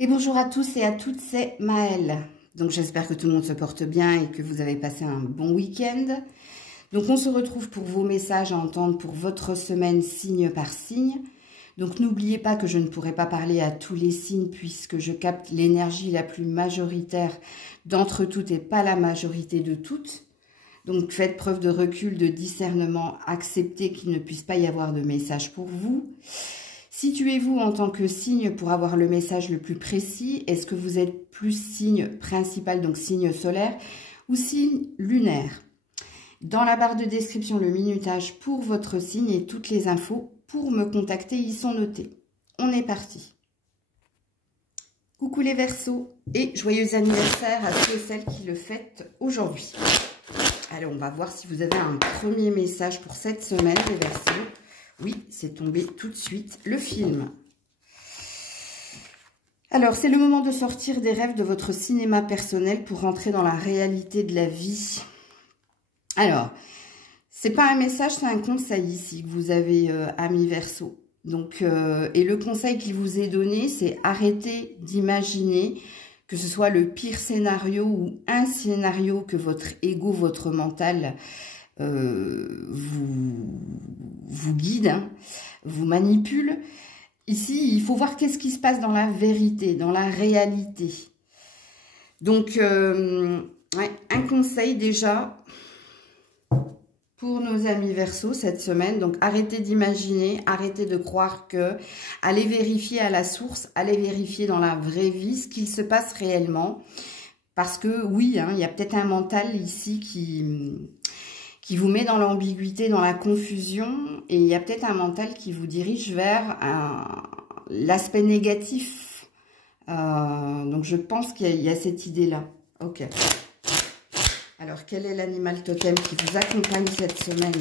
Et bonjour à tous et à toutes, c'est Maëlle. Donc j'espère que tout le monde se porte bien et que vous avez passé un bon week-end. Donc on se retrouve pour vos messages à entendre pour votre semaine signe par signe. Donc n'oubliez pas que je ne pourrai pas parler à tous les signes puisque je capte l'énergie la plus majoritaire d'entre toutes et pas la majorité de toutes. Donc faites preuve de recul, de discernement, acceptez qu'il ne puisse pas y avoir de message pour vous. Situez-vous en tant que signe pour avoir le message le plus précis. Est-ce que vous êtes plus signe principal, donc signe solaire, ou signe lunaire? Dans la barre de description, le minutage pour votre signe et toutes les infos pour me contacter y sont notées. On est parti. Coucou les Verseaux et joyeux anniversaire à ceux et celles qui le fêtent aujourd'hui. Allez, on va voir si vous avez un premier message pour cette semaine, les Verseaux. Oui, c'est tombé tout de suite, le film. Alors, c'est le moment de sortir des rêves de votre cinéma personnel pour rentrer dans la réalité de la vie. Alors, c'est pas un message, c'est un conseil ici que vous avez, amis Verseaux. Donc, et le conseil qui vous est donné, c'est arrêtez d'imaginer que ce soit le pire scénario ou un scénario que votre ego, votre mental vous guide, hein, vous manipule. Ici, il faut voir qu'est-ce qui se passe dans la vérité, dans la réalité. Donc, ouais, un conseil déjà pour nos amis Verseaux cette semaine. Donc, arrêtez d'imaginer, arrêtez de croire que, allez vérifier à la source, allez vérifier dans la vraie vie ce qu'il se passe réellement. Parce que, oui, hein, il y a peut-être un mental ici qui vous met dans l'ambiguïté, dans la confusion, et il y a peut-être un mental qui vous dirige vers l'aspect négatif. Donc, je pense qu'il y a cette idée-là. Ok. Alors, quel est l'animal totem qui vous accompagne cette semaine?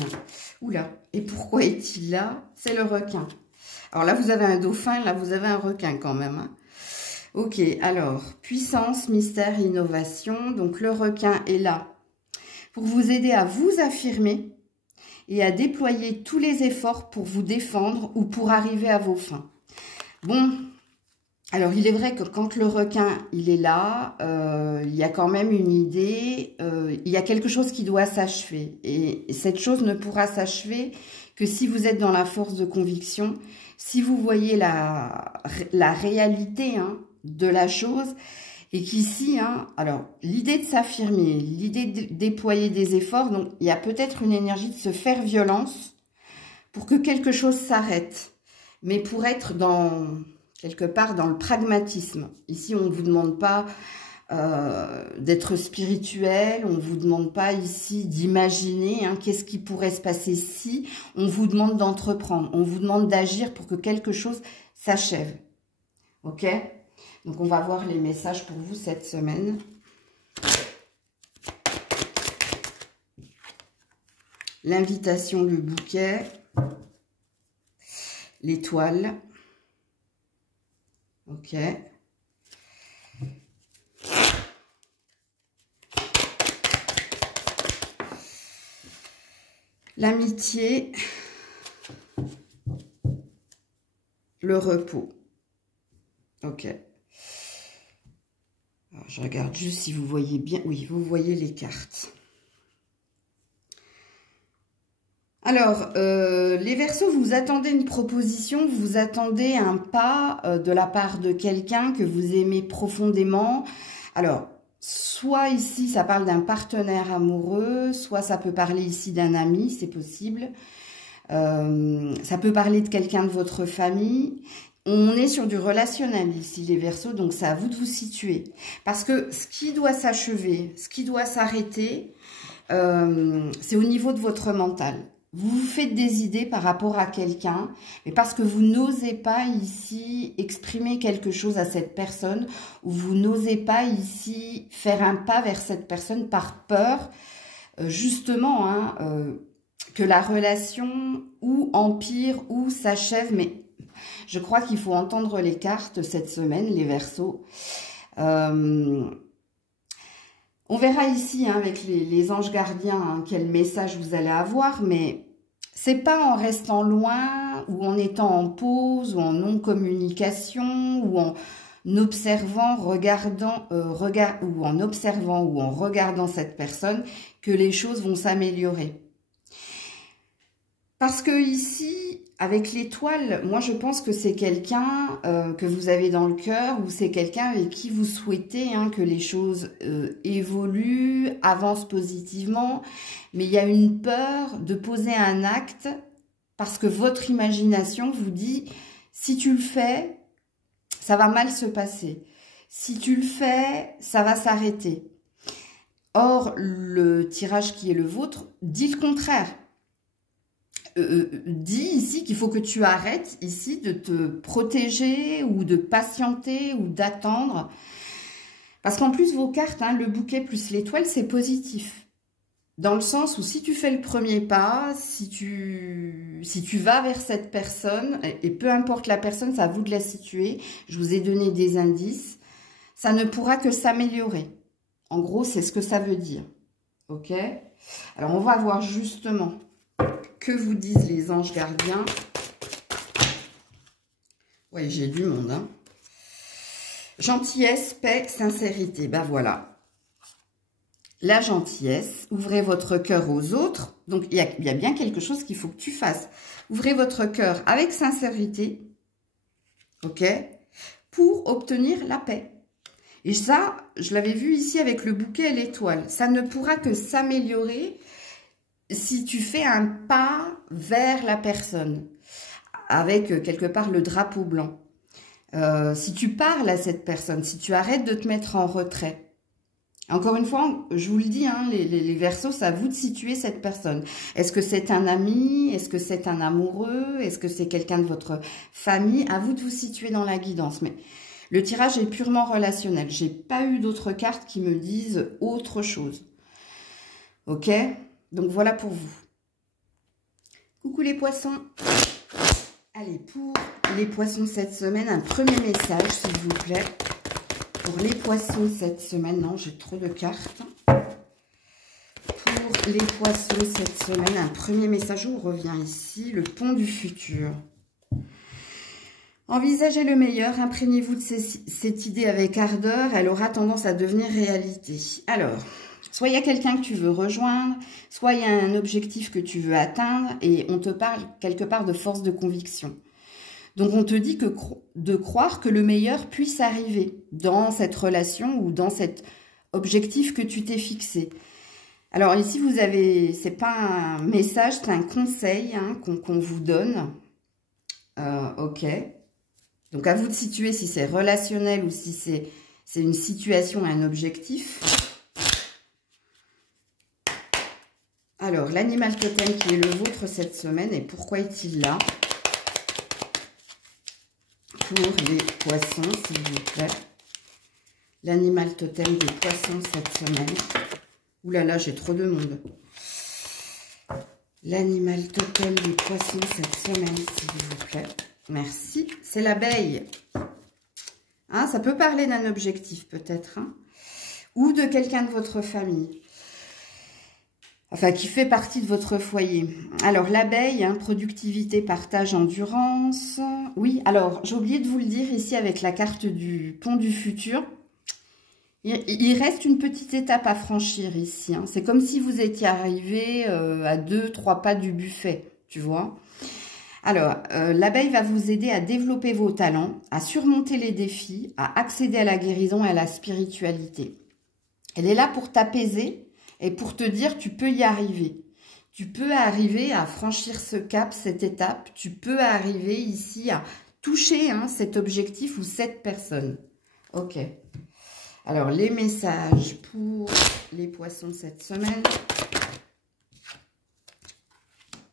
Oula, et pourquoi est-il là? C'est le requin. Alors là, vous avez un dauphin, là, vous avez un requin quand même. Hein. Ok, alors, puissance, mystère, innovation. Donc, le requin est là pour vous aider à vous affirmer et à déployer tous les efforts pour vous défendre ou pour arriver à vos fins. Bon, alors il est vrai que quand le requin il est là, il y a quand même une idée, il y a quelque chose qui doit s'achever. Et cette chose ne pourra s'achever que si vous êtes dans la force de conviction, si vous voyez la réalité hein, de la chose. Et qu'ici, hein, alors, l'idée de s'affirmer, l'idée de déployer des efforts, donc il y a peut-être une énergie de se faire violence pour que quelque chose s'arrête. Mais pour être quelque part dans le pragmatisme. Ici, on ne vous demande pas d'être spirituel, on ne vous demande pas ici d'imaginer hein, qu'est-ce qui pourrait se passer si, on vous demande d'entreprendre, on vous demande d'agir pour que quelque chose s'achève. Ok ? Donc, on va voir les messages pour vous cette semaine. L'invitation, le bouquet. L'étoile. Ok. L'amitié. Le repos. Ok. Alors, je regarde juste si vous voyez bien. Oui, vous voyez les cartes. Alors, les Verseaux, vous attendez une proposition, vous attendez un pas de la part de quelqu'un que vous aimez profondément. Alors, soit ici, ça parle d'un partenaire amoureux, soit ça peut parler ici d'un ami, c'est possible. Ça peut parler de quelqu'un de votre famille. On est sur du relationnel ici, les Verseaux, donc c'est à vous de vous situer. Parce que ce qui doit s'achever, ce qui doit s'arrêter, c'est au niveau de votre mental. Vous vous faites des idées par rapport à quelqu'un, mais parce que vous n'osez pas ici exprimer quelque chose à cette personne, ou vous n'osez pas ici faire un pas vers cette personne par peur, justement, hein, que la relation ou empire ou s'achève, mais... Je crois qu'il faut entendre les cartes cette semaine, les Verseaux. On verra ici hein, avec les anges gardiens hein, quel message vous allez avoir, mais c'est pas en restant loin ou en étant en pause ou en non-communication ou en observant, ou en observant ou en regardant cette personne que les choses vont s'améliorer. Parce que ici, avec l'étoile, moi je pense que c'est quelqu'un que vous avez dans le cœur, ou c'est quelqu'un avec qui vous souhaitez que les choses évoluent, avancent positivement, mais il y a une peur de poser un acte parce que votre imagination vous dit, si tu le fais, ça va mal se passer. Si tu le fais, ça va s'arrêter. Or, le tirage qui est le vôtre dit le contraire. Dit ici qu'il faut que tu arrêtes ici de te protéger ou de patienter ou d'attendre. Parce qu'en plus, vos cartes, le bouquet plus l'étoile, c'est positif. Dans le sens où si tu fais le premier pas, si tu vas vers cette personne, et peu importe la personne, c'est à vous de la situer, je vous ai donné des indices, ça ne pourra que s'améliorer. En gros, c'est ce que ça veut dire. Ok? Alors, on va voir justement que vous disent les anges gardiens. Oui, j'ai du monde. Gentillesse, paix, sincérité. Ben voilà. La gentillesse, ouvrez votre cœur aux autres. Donc, il y a bien quelque chose qu'il faut que tu fasses. Ouvrez votre cœur avec sincérité, ok, pour obtenir la paix. Et ça, je l'avais vu ici avec le bouquet et l'étoile. Ça ne pourra que s'améliorer si tu fais un pas vers la personne, avec quelque part le drapeau blanc. Si tu parles à cette personne, si tu arrêtes de te mettre en retrait. Encore une fois, je vous le dis, les Verseaux, c'est à vous de situer cette personne. Est-ce que c'est un ami? Est-ce que c'est un amoureux? Est-ce que c'est quelqu'un de votre famille? À vous de vous situer dans la guidance. Mais le tirage est purement relationnel. J'ai pas eu d'autres cartes qui me disent autre chose. Ok? Donc voilà pour vous. Coucou les poissons. Allez, pour les poissons cette semaine, un premier message, s'il vous plaît. Pour les poissons cette semaine, non, j'ai trop de cartes. Pour les poissons cette semaine, un premier message, on revient ici, le pont du futur. Envisagez le meilleur, imprégnez-vous de cette idée avec ardeur, elle aura tendance à devenir réalité. Alors, soit il y a quelqu'un que tu veux rejoindre, soit il y a un objectif que tu veux atteindre, et on te parle quelque part de force de conviction. Donc, on te dit de croire que le meilleur puisse arriver dans cette relation ou dans cet objectif que tu t'es fixé. Alors, ici, vous avez, c'est pas un message, c'est un conseil qu'on vous donne. Ok. Donc, à vous de situer si c'est relationnel ou si c'est une situation, un objectif. Alors, l'animal totem qui est le vôtre cette semaine et pourquoi est-il là ? Pour les poissons, s'il vous plaît. L'animal totem des poissons cette semaine. Ouh là là, j'ai trop de monde. L'animal totem des poissons cette semaine, s'il vous plaît. Merci. C'est l'abeille. Ça peut parler d'un objectif peut-être. Ou de quelqu'un de votre famille. Enfin, qui fait partie de votre foyer. Alors, l'abeille, productivité, partage, endurance. Oui, alors, j'ai oublié de vous le dire ici avec la carte du pont du futur. Il reste une petite étape à franchir ici. C'est comme si vous étiez arrivé à 2-3 pas du buffet, tu vois. Alors, l'abeille va vous aider à développer vos talents, à surmonter les défis, à accéder à la guérison et à la spiritualité. Elle est là pour t'apaiser et pour te dire tu peux y arriver. Tu peux arriver à franchir ce cap, cette étape. Tu peux arriver ici à toucher cet objectif ou cette personne. Ok. Alors, les messages pour les poissons cette semaine.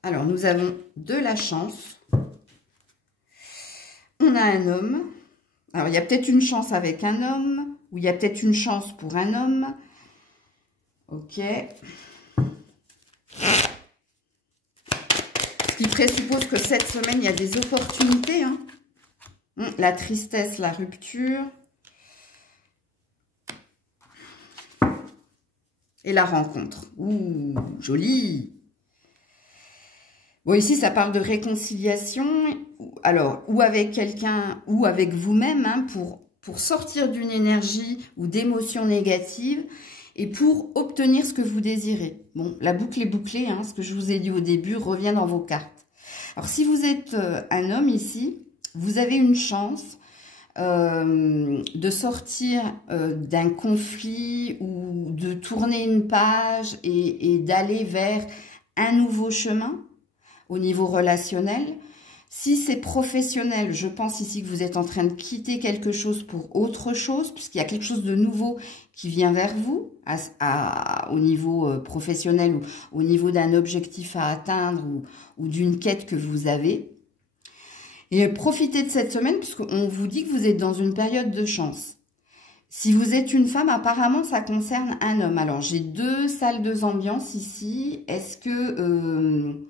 Alors, nous avons de la chance. On a un homme. Alors, il y a peut-être une chance avec un homme. Ou il y a peut-être une chance pour un homme. Ok. Ce qui présuppose que cette semaine, il y a des opportunités. La tristesse, la rupture. Et la rencontre. Ouh, joli. Bon, ici, ça parle de réconciliation. Alors, ou avec quelqu'un, ou avec vous-même, pour pour sortir d'une énergie ou d'émotions négatives et pour obtenir ce que vous désirez. Bon, la boucle est bouclée, hein, ce que je vous ai dit au début revient dans vos cartes. Alors, si vous êtes un homme ici, vous avez une chance de sortir d'un conflit ou de tourner une page et d'aller vers un nouveau chemin au niveau relationnel. Si c'est professionnel, je pense ici que vous êtes en train de quitter quelque chose pour autre chose, puisqu'il y a quelque chose de nouveau qui vient vers vous au niveau professionnel ou au niveau d'un objectif à atteindre ou d'une quête que vous avez. Et profitez de cette semaine puisqu'on vous dit que vous êtes dans une période de chance. Si vous êtes une femme, apparemment, ça concerne un homme. Alors, j'ai 2 salles, 2 ambiances ici. Est-ce que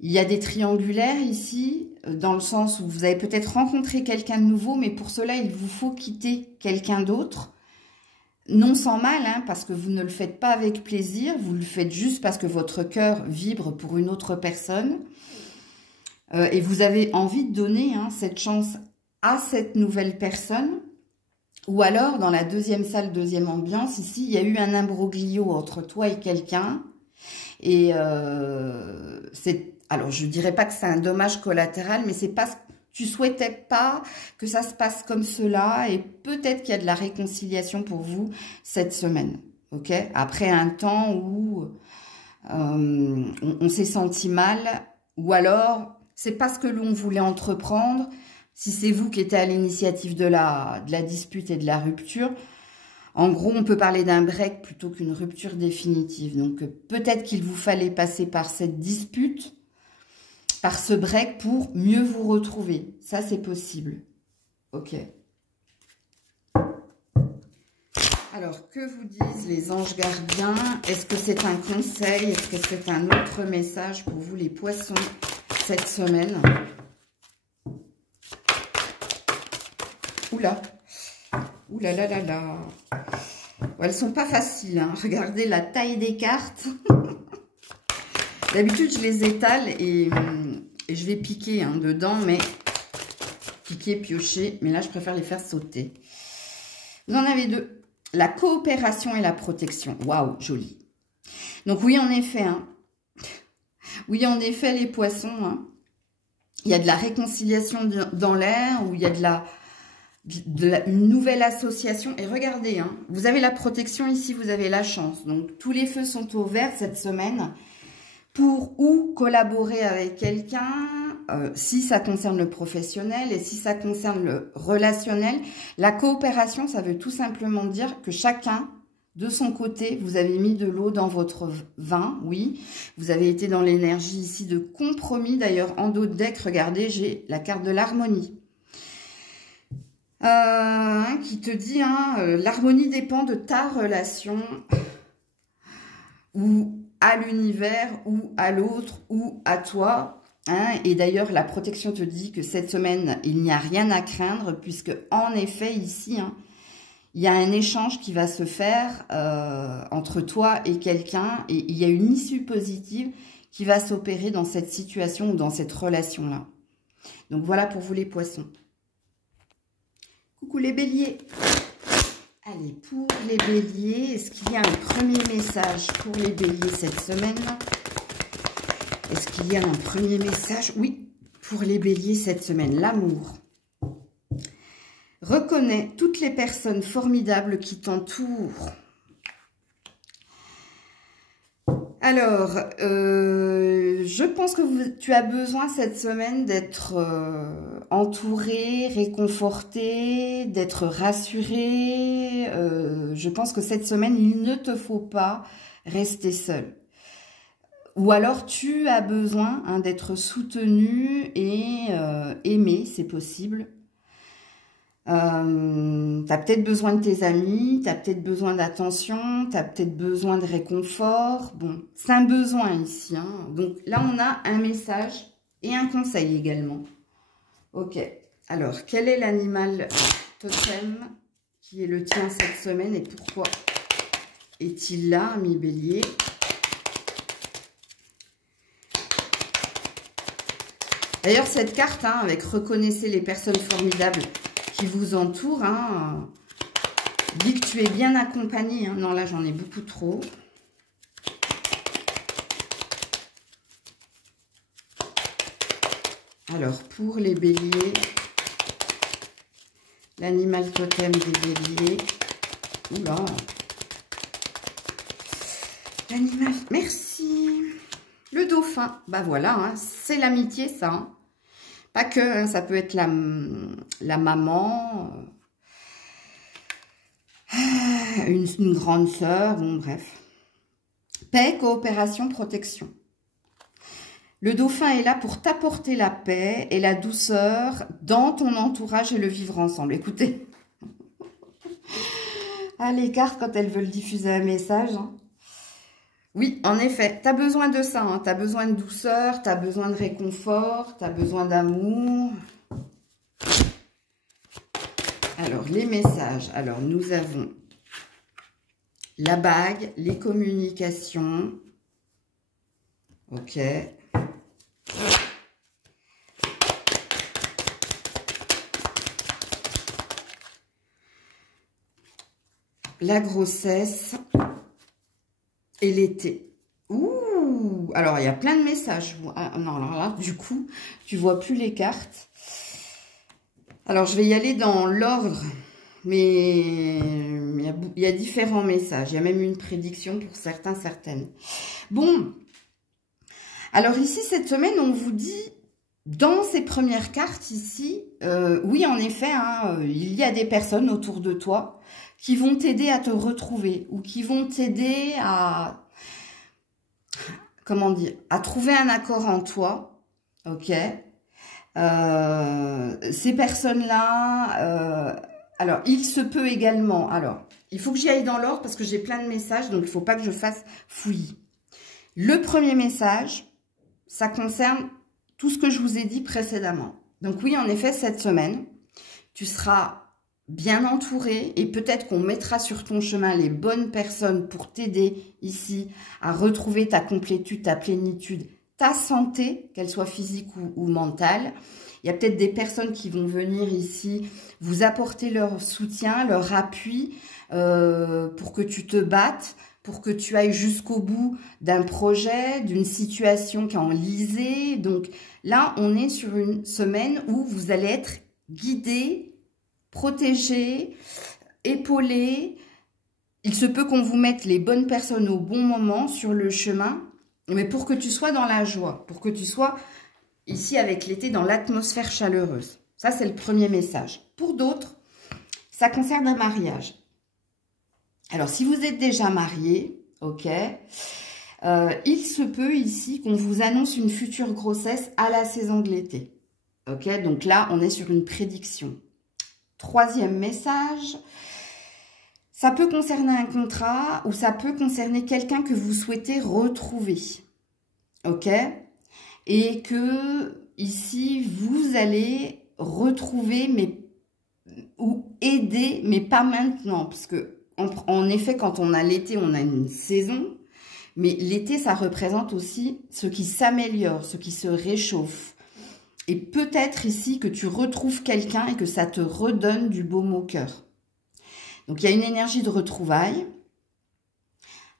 il y a des triangulaires ici, dans le sens où vous avez peut-être rencontré quelqu'un de nouveau, mais pour cela, il vous faut quitter quelqu'un d'autre. Non sans mal, hein, parce que vous ne le faites pas avec plaisir, vous le faites juste parce que votre cœur vibre pour une autre personne. Et vous avez envie de donner cette chance à cette nouvelle personne. Ou alors, dans la 2e salle, 2e ambiance, ici, il y a eu un imbroglio entre toi et quelqu'un. Et alors, je ne dirais pas que c'est un dommage collatéral, mais c'est parce que tu souhaitais pas que ça se passe comme cela. Et peut-être qu'il y a de la réconciliation pour vous cette semaine. Ok ? Après un temps où on s'est senti mal, ou alors... c'est parce que l'on voulait entreprendre, si c'est vous qui étiez à l'initiative de la dispute et de la rupture. En gros, on peut parler d'un break plutôt qu'une rupture définitive. Donc, peut-être qu'il vous fallait passer par cette dispute, par ce break pour mieux vous retrouver. Ça, c'est possible. Ok. Alors, que vous disent les anges gardiens? Est-ce que c'est un conseil? Est-ce que c'est un autre message pour vous, les poissons, cette semaine? Oula, oula là là là. Elles sont pas faciles, hein. Regardez la taille des cartes. D'habitude, je les étale et je vais piquer dedans, mais piquer, piocher. Mais là, je préfère les faire sauter. Vous en avez 2. La coopération et la protection. Waouh, joli. Donc oui, en effet, oui, en effet, les poissons, il y a de la réconciliation dans l'air, où il y a une nouvelle association. Et regardez, vous avez la protection ici, vous avez la chance. Donc, tous les feux sont au vert cette semaine pour ou collaborer avec quelqu'un, si ça concerne le professionnel et si ça concerne le relationnel. La coopération, ça veut tout simplement dire que chacun... de son côté, vous avez mis de l'eau dans votre vin, oui. Vous avez été dans l'énergie ici de compromis. D'ailleurs, en dos de deck, regardez, j'ai la carte de l'harmonie. Qui te dit, l'harmonie dépend de ta relation ou à l'univers ou à l'autre ou à toi. Et d'ailleurs, la protection te dit que cette semaine, il n'y a rien à craindre puisque, en effet, ici... il y a un échange qui va se faire entre toi et quelqu'un et il y a une issue positive qui va s'opérer dans cette situation ou dans cette relation-là. Donc voilà pour vous les poissons. Coucou les béliers. Allez, pour les béliers, est-ce qu'il y a un premier message pour les béliers cette semaine? Est-ce qu'il y a un premier message? Oui, pour les béliers cette semaine, l'amour. Reconnais toutes les personnes formidables qui t'entourent. Alors, je pense que tu as besoin cette semaine d'être entouré, réconforté, d'être rassuré. Je pense que cette semaine, il ne te faut pas rester seul. Ou alors, tu as besoin d'être soutenu et aimé, c'est possible. Tu as peut-être besoin de tes amis, tu as peut-être besoin d'attention, tu as peut-être besoin de réconfort. Bon, c'est un besoin ici. Donc là, on a un message et un conseil également. Ok, alors, quel est l'animal totem qui est le tien cette semaine et pourquoi est-il là, ami bélier? D'ailleurs, cette carte, avec reconnaissez les personnes formidables qui vous entoure. Hein. Dis que tu es bien accompagné. Hein. Non, là, j'en ai beaucoup trop. Alors, pour les béliers, l'animal totem des béliers. Oula. L'animal, merci. Le dauphin, bah voilà, hein, c'est l'amitié, ça. Hein. Pas que, hein, ça peut être la maman, une grande sœur, bon, bref. Paix, coopération, protection. Le dauphin est là pour t'apporter la paix et la douceur dans ton entourage et le vivre ensemble. Écoutez, ah, les cartes, quand elles veulent diffuser un message, hein. Oui, en effet, tu as besoin de ça, hein. Tu as besoin de douceur, tu as besoin de réconfort, tu as besoin d'amour. Alors, les messages. Alors, nous avons la bague, les communications. Ok. La grossesse. Et l'été. Ouh! Alors, il y a plein de messages. Ah, non, alors là, du coup, tu vois plus les cartes. Alors, je vais y aller dans l'ordre. Mais il y a différents messages. Il y a même une prédiction pour certains, certaines. Bon. Alors, ici, cette semaine, on vous dit, dans ces premières cartes, ici, oui, en effet, hein, il y a des personnes autour de toi qui vont t'aider à te retrouver ou qui vont t'aider à, comment dire, à trouver un accord en toi, ok. Ces personnes-là, alors, il se peut également, alors, il faut que j'y aille dans l'ordre parce que j'ai plein de messages, donc il ne faut pas que je fasse fouillis. Le premier message, ça concerne tout ce que je vous ai dit précédemment. Donc oui, en effet, cette semaine, tu seras bien entouré et peut-être qu'on mettra sur ton chemin les bonnes personnes pour t'aider ici à retrouver ta complétude, ta plénitude, ta santé, qu'elle soit physique ou mentale. Il y a peut-être des personnes qui vont venir ici vous apporter leur soutien, leur appui pour que tu te battes, pour que tu ailles jusqu'au bout d'un projet, d'une situation qui est enlisée. Donc là, on est sur une semaine où vous allez être guidé, protégé, épaulé. Il se peut qu'on vous mette les bonnes personnes au bon moment sur le chemin, mais pour que tu sois dans la joie, pour que tu sois ici avec l'été dans l'atmosphère chaleureuse. Ça, c'est le premier message. Pour d'autres, ça concerne un mariage. Alors, si vous êtes déjà marié, ok, il se peut ici qu'on vous annonce une future grossesse à la saison de l'été. Ok, donc là, on est sur une prédiction. Troisième message, ça peut concerner un contrat ou ça peut concerner quelqu'un que vous souhaitez retrouver. Ok? Et que ici, vous allez retrouver ou aider, mais pas maintenant. Parce que, en effet, quand on a l'été, on a une saison. Mais l'été, ça représente aussi ce qui s'améliore, ce qui se réchauffe. Et peut-être ici que tu retrouves quelqu'un et que ça te redonne du baume au cœur. Donc, il y a une énergie de retrouvailles.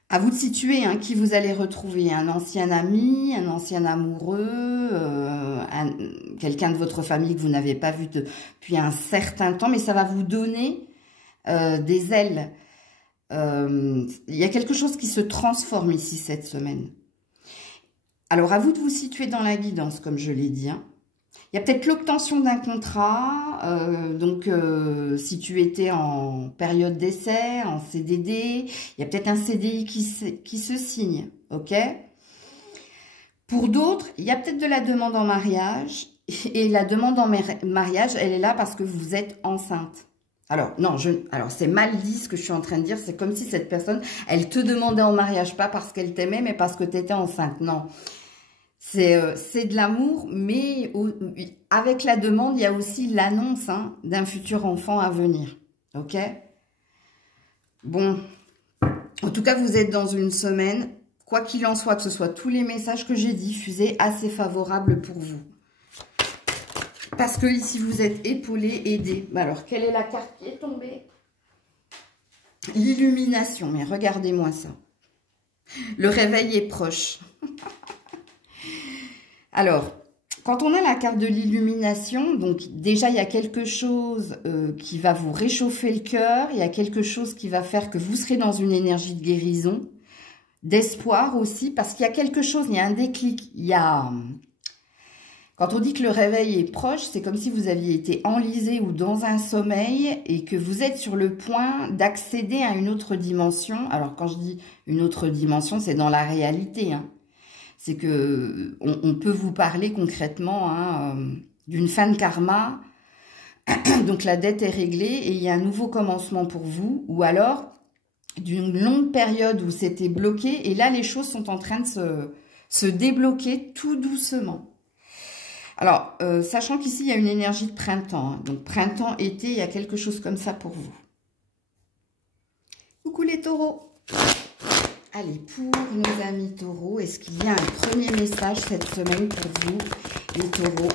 À vous de situer hein, qui vous allez retrouver. Un ancien ami, un ancien amoureux, quelqu'un de votre famille que vous n'avez pas vu depuis un certain temps. Mais ça va vous donner des ailes. Il y a quelque chose qui se transforme ici cette semaine. Alors, à vous de vous situer dans la guidance, comme je l'ai dit. Hein. Il y a peut-être l'obtention d'un contrat, si tu étais en période d'essai, en CDD, il y a peut-être un CDI qui se signe, ok? Pour d'autres, il y a peut-être de la demande en mariage, et la demande en mariage, elle est là parce que vous êtes enceinte. Alors, non, alors c'est mal dit ce que je suis en train de dire, c'est comme si cette personne, elle te demandait en mariage, pas parce qu'elle t'aimait, mais parce que tu étais enceinte, non. C'est de l'amour, mais avec la demande, il y a aussi l'annonce hein, d'un futur enfant à venir. Ok? Bon. En tout cas, vous êtes dans une semaine, quoi qu'il en soit, que ce soit tous les messages que j'ai diffusés, assez favorables pour vous. Parce que ici, vous êtes épaulé, aidé. Alors, quelle est la carte qui est tombée? L'illumination. Mais regardez-moi ça. Le réveil est proche. Alors, quand on a la carte de l'illumination, donc déjà, il y a quelque chose qui va vous réchauffer le cœur. Il y a quelque chose qui va faire que vous serez dans une énergie de guérison, d'espoir aussi, parce qu'il y a quelque chose, il y a un déclic. Il y a... Quand on dit que le réveil est proche, c'est comme si vous aviez été enlisé ou dans un sommeil et que vous êtes sur le point d'accéder à une autre dimension. Alors, quand je dis une autre dimension, c'est dans la réalité, hein. C'est que on peut vous parler concrètement d'une fin de karma. Donc, la dette est réglée et il y a un nouveau commencement pour vous. Ou alors, d'une longue période où c'était bloqué. Et là, les choses sont en train de se débloquer tout doucement. Alors, sachant qu'ici, il y a une énergie de printemps. Hein, donc, printemps, été, il y a quelque chose comme ça pour vous. Coucou les taureaux. Allez, pour nos amis taureaux, est-ce qu'il y a un premier message cette semaine pour vous, les taureaux?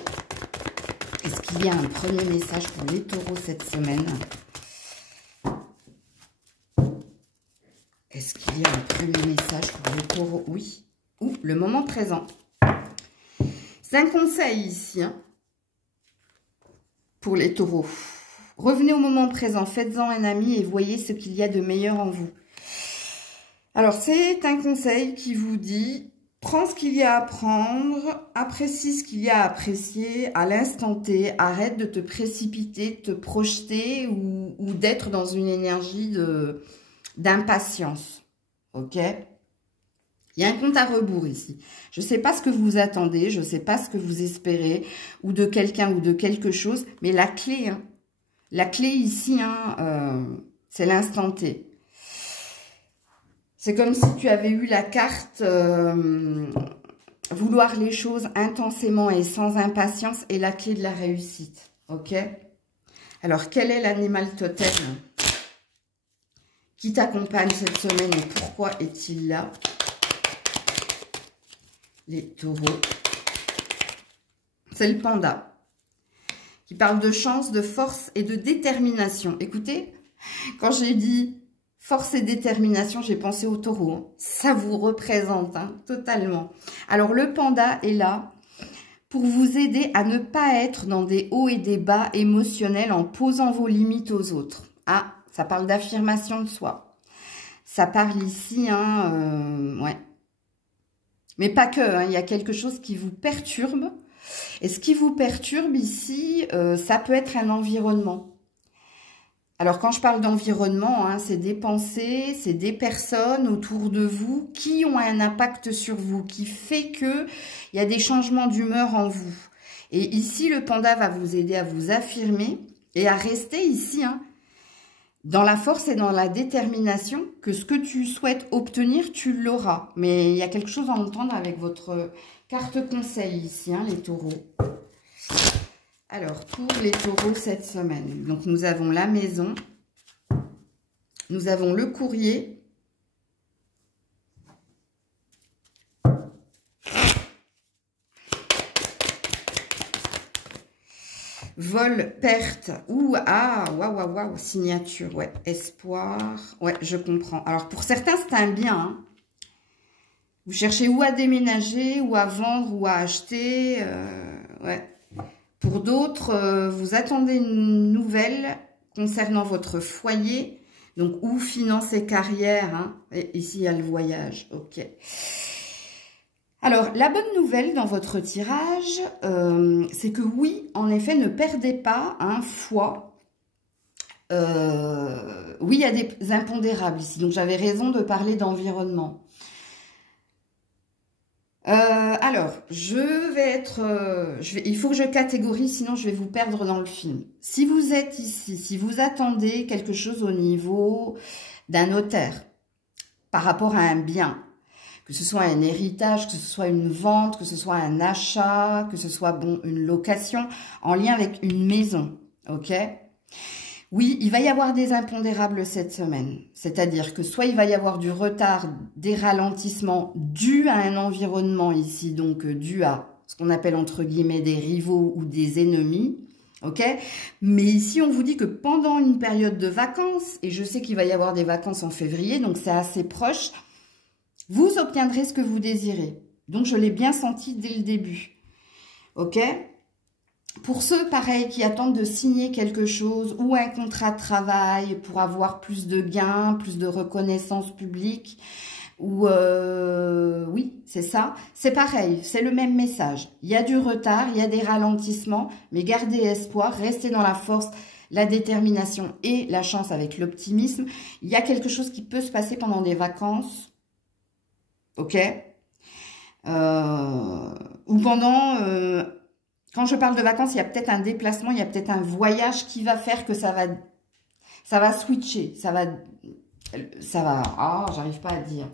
Est-ce qu'il y a un premier message pour les taureaux cette semaine? Est-ce qu'il y a un premier message pour les taureaux? Oui. Ou le moment présent. C'est un conseil ici, hein, pour les taureaux. Revenez au moment présent, faites-en un ami et voyez ce qu'il y a de meilleur en vous. Alors, c'est un conseil qui vous dit, prends ce qu'il y a à prendre, apprécie ce qu'il y a à apprécier à l'instant T, arrête de te précipiter, de te projeter ou d'être dans une énergie d'impatience, ok? Il y a un compte à rebours ici. Je ne sais pas ce que vous attendez, je ne sais pas ce que vous espérez, ou de quelqu'un ou de quelque chose, mais la clé, hein, la clé ici, hein, c'est l'instant T. C'est comme si tu avais eu la carte vouloir les choses intensément et sans impatience et la clé de la réussite. Ok? Alors, quel est l'animal totem qui t'accompagne cette semaine et pourquoi est-il là? Les taureaux. C'est le panda qui parle de chance, de force et de détermination. Écoutez, quand j'ai dit force et détermination, j'ai pensé au taureau. Hein. Ça vous représente, hein, totalement. Alors, le panda est là pour vous aider à ne pas être dans des hauts et des bas émotionnels en posant vos limites aux autres. Ah, ça parle d'affirmation de soi. Ça parle ici, hein, ouais. Mais pas que, hein, il y a quelque chose qui vous perturbe. Et ce qui vous perturbe ici, ça peut être un environnement. Alors, quand je parle d'environnement, hein, c'est des pensées, c'est des personnes autour de vous qui ont un impact sur vous, qui fait que il y a des changements d'humeur en vous. Et ici, le panda va vous aider à vous affirmer et à rester ici, hein, dans la force et dans la détermination que ce que tu souhaites obtenir, tu l'auras. Mais il y a quelque chose à entendre avec votre carte conseil ici, hein, les taureaux. Alors, pour les taureaux cette semaine, donc nous avons la maison, nous avons le courrier, vol, perte, ou waouh, signature, ouais, espoir, ouais, je comprends. Alors, pour certains, c'est un bien, hein. Vous cherchez ou à déménager, ou à vendre, ou à acheter, ouais. Pour d'autres, vous attendez une nouvelle concernant votre foyer, donc ou finance et carrière, hein. Et ici, il y a le voyage, ok. Alors, la bonne nouvelle dans votre tirage, c'est que oui, en effet, ne perdez pas foi. Oui, il y a des impondérables ici, donc j'avais raison de parler d'environnement. Alors, il faut que je catégorise, sinon je vais vous perdre dans le film. Si vous êtes ici, si vous attendez quelque chose au niveau d'un notaire, par rapport à un bien, que ce soit un héritage, que ce soit une vente, que ce soit un achat, que ce soit une location, en lien avec une maison, ok? Oui, il va y avoir des impondérables cette semaine. C'est-à-dire que soit il va y avoir du retard, des ralentissements dus à un environnement ici, donc dû à ce qu'on appelle entre guillemets des rivaux ou des ennemis. Ok, mais ici, on vous dit que pendant une période de vacances, et je sais qu'il va y avoir des vacances en février, donc c'est assez proche, vous obtiendrez ce que vous désirez. Donc, je l'ai bien senti dès le début. Ok? Pour ceux, pareil, qui attendent de signer quelque chose ou un contrat de travail pour avoir plus de gains, plus de reconnaissance publique, ou oui, c'est ça. C'est pareil, c'est le même message. Il y a du retard, il y a des ralentissements, mais gardez espoir, restez dans la force, la détermination et la chance avec l'optimisme. Il y a quelque chose qui peut se passer pendant des vacances, ok, ou pendant... quand je parle de vacances, il y a peut-être un déplacement, il y a peut-être un voyage qui va faire que ça va switcher, ça va, j'arrive pas à dire.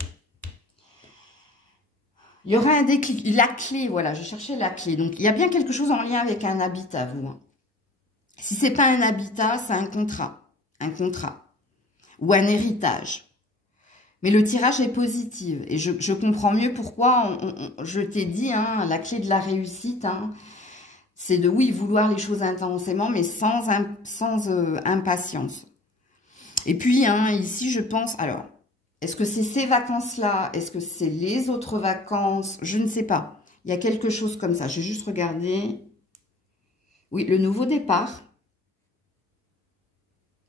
Il y aura un déclic, la clé, voilà, je cherchais la clé. Donc, il y a bien quelque chose en lien avec un habitat, vous. Hein. Si c'est pas un habitat, c'est un contrat, ou un héritage. Mais le tirage est positif, et je comprends mieux pourquoi je t'ai dit, hein, la clé de la réussite, hein, c'est de, oui, vouloir les choses intensément, mais sans impatience. Et puis, hein, ici, je pense, alors, est-ce que c'est ces vacances-là? Est-ce que c'est les autres vacances? Je ne sais pas. Il y a quelque chose comme ça. Je vais juste regarder. Oui, le nouveau départ.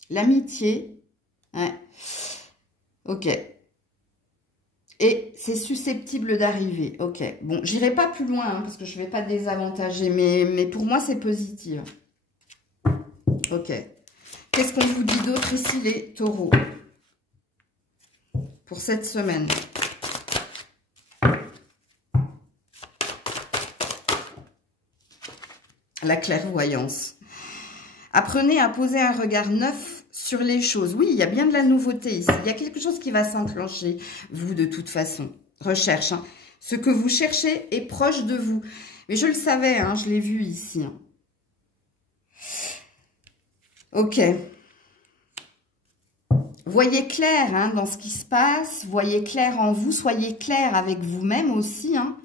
L'amitié. Ouais. Ok. Et c'est susceptible d'arriver. Ok. Bon, j'irai pas plus loin, hein, parce que je ne vais pas désavantager. Mais pour moi, c'est positif. Ok. Qu'est-ce qu'on vous dit d'autre ici, les taureaux? Pour cette semaine. La clairvoyance. Apprenez à poser un regard neuf sur les choses. Oui, il y a bien de la nouveauté ici. Il y a quelque chose qui va s'enclencher, vous, de toute façon. Recherche. Hein. Ce que vous cherchez est proche de vous. Mais je le savais, hein, je l'ai vu ici. Hein. Ok. Voyez clair hein, dans ce qui se passe, voyez clair en vous, soyez clair avec vous-même aussi, hein,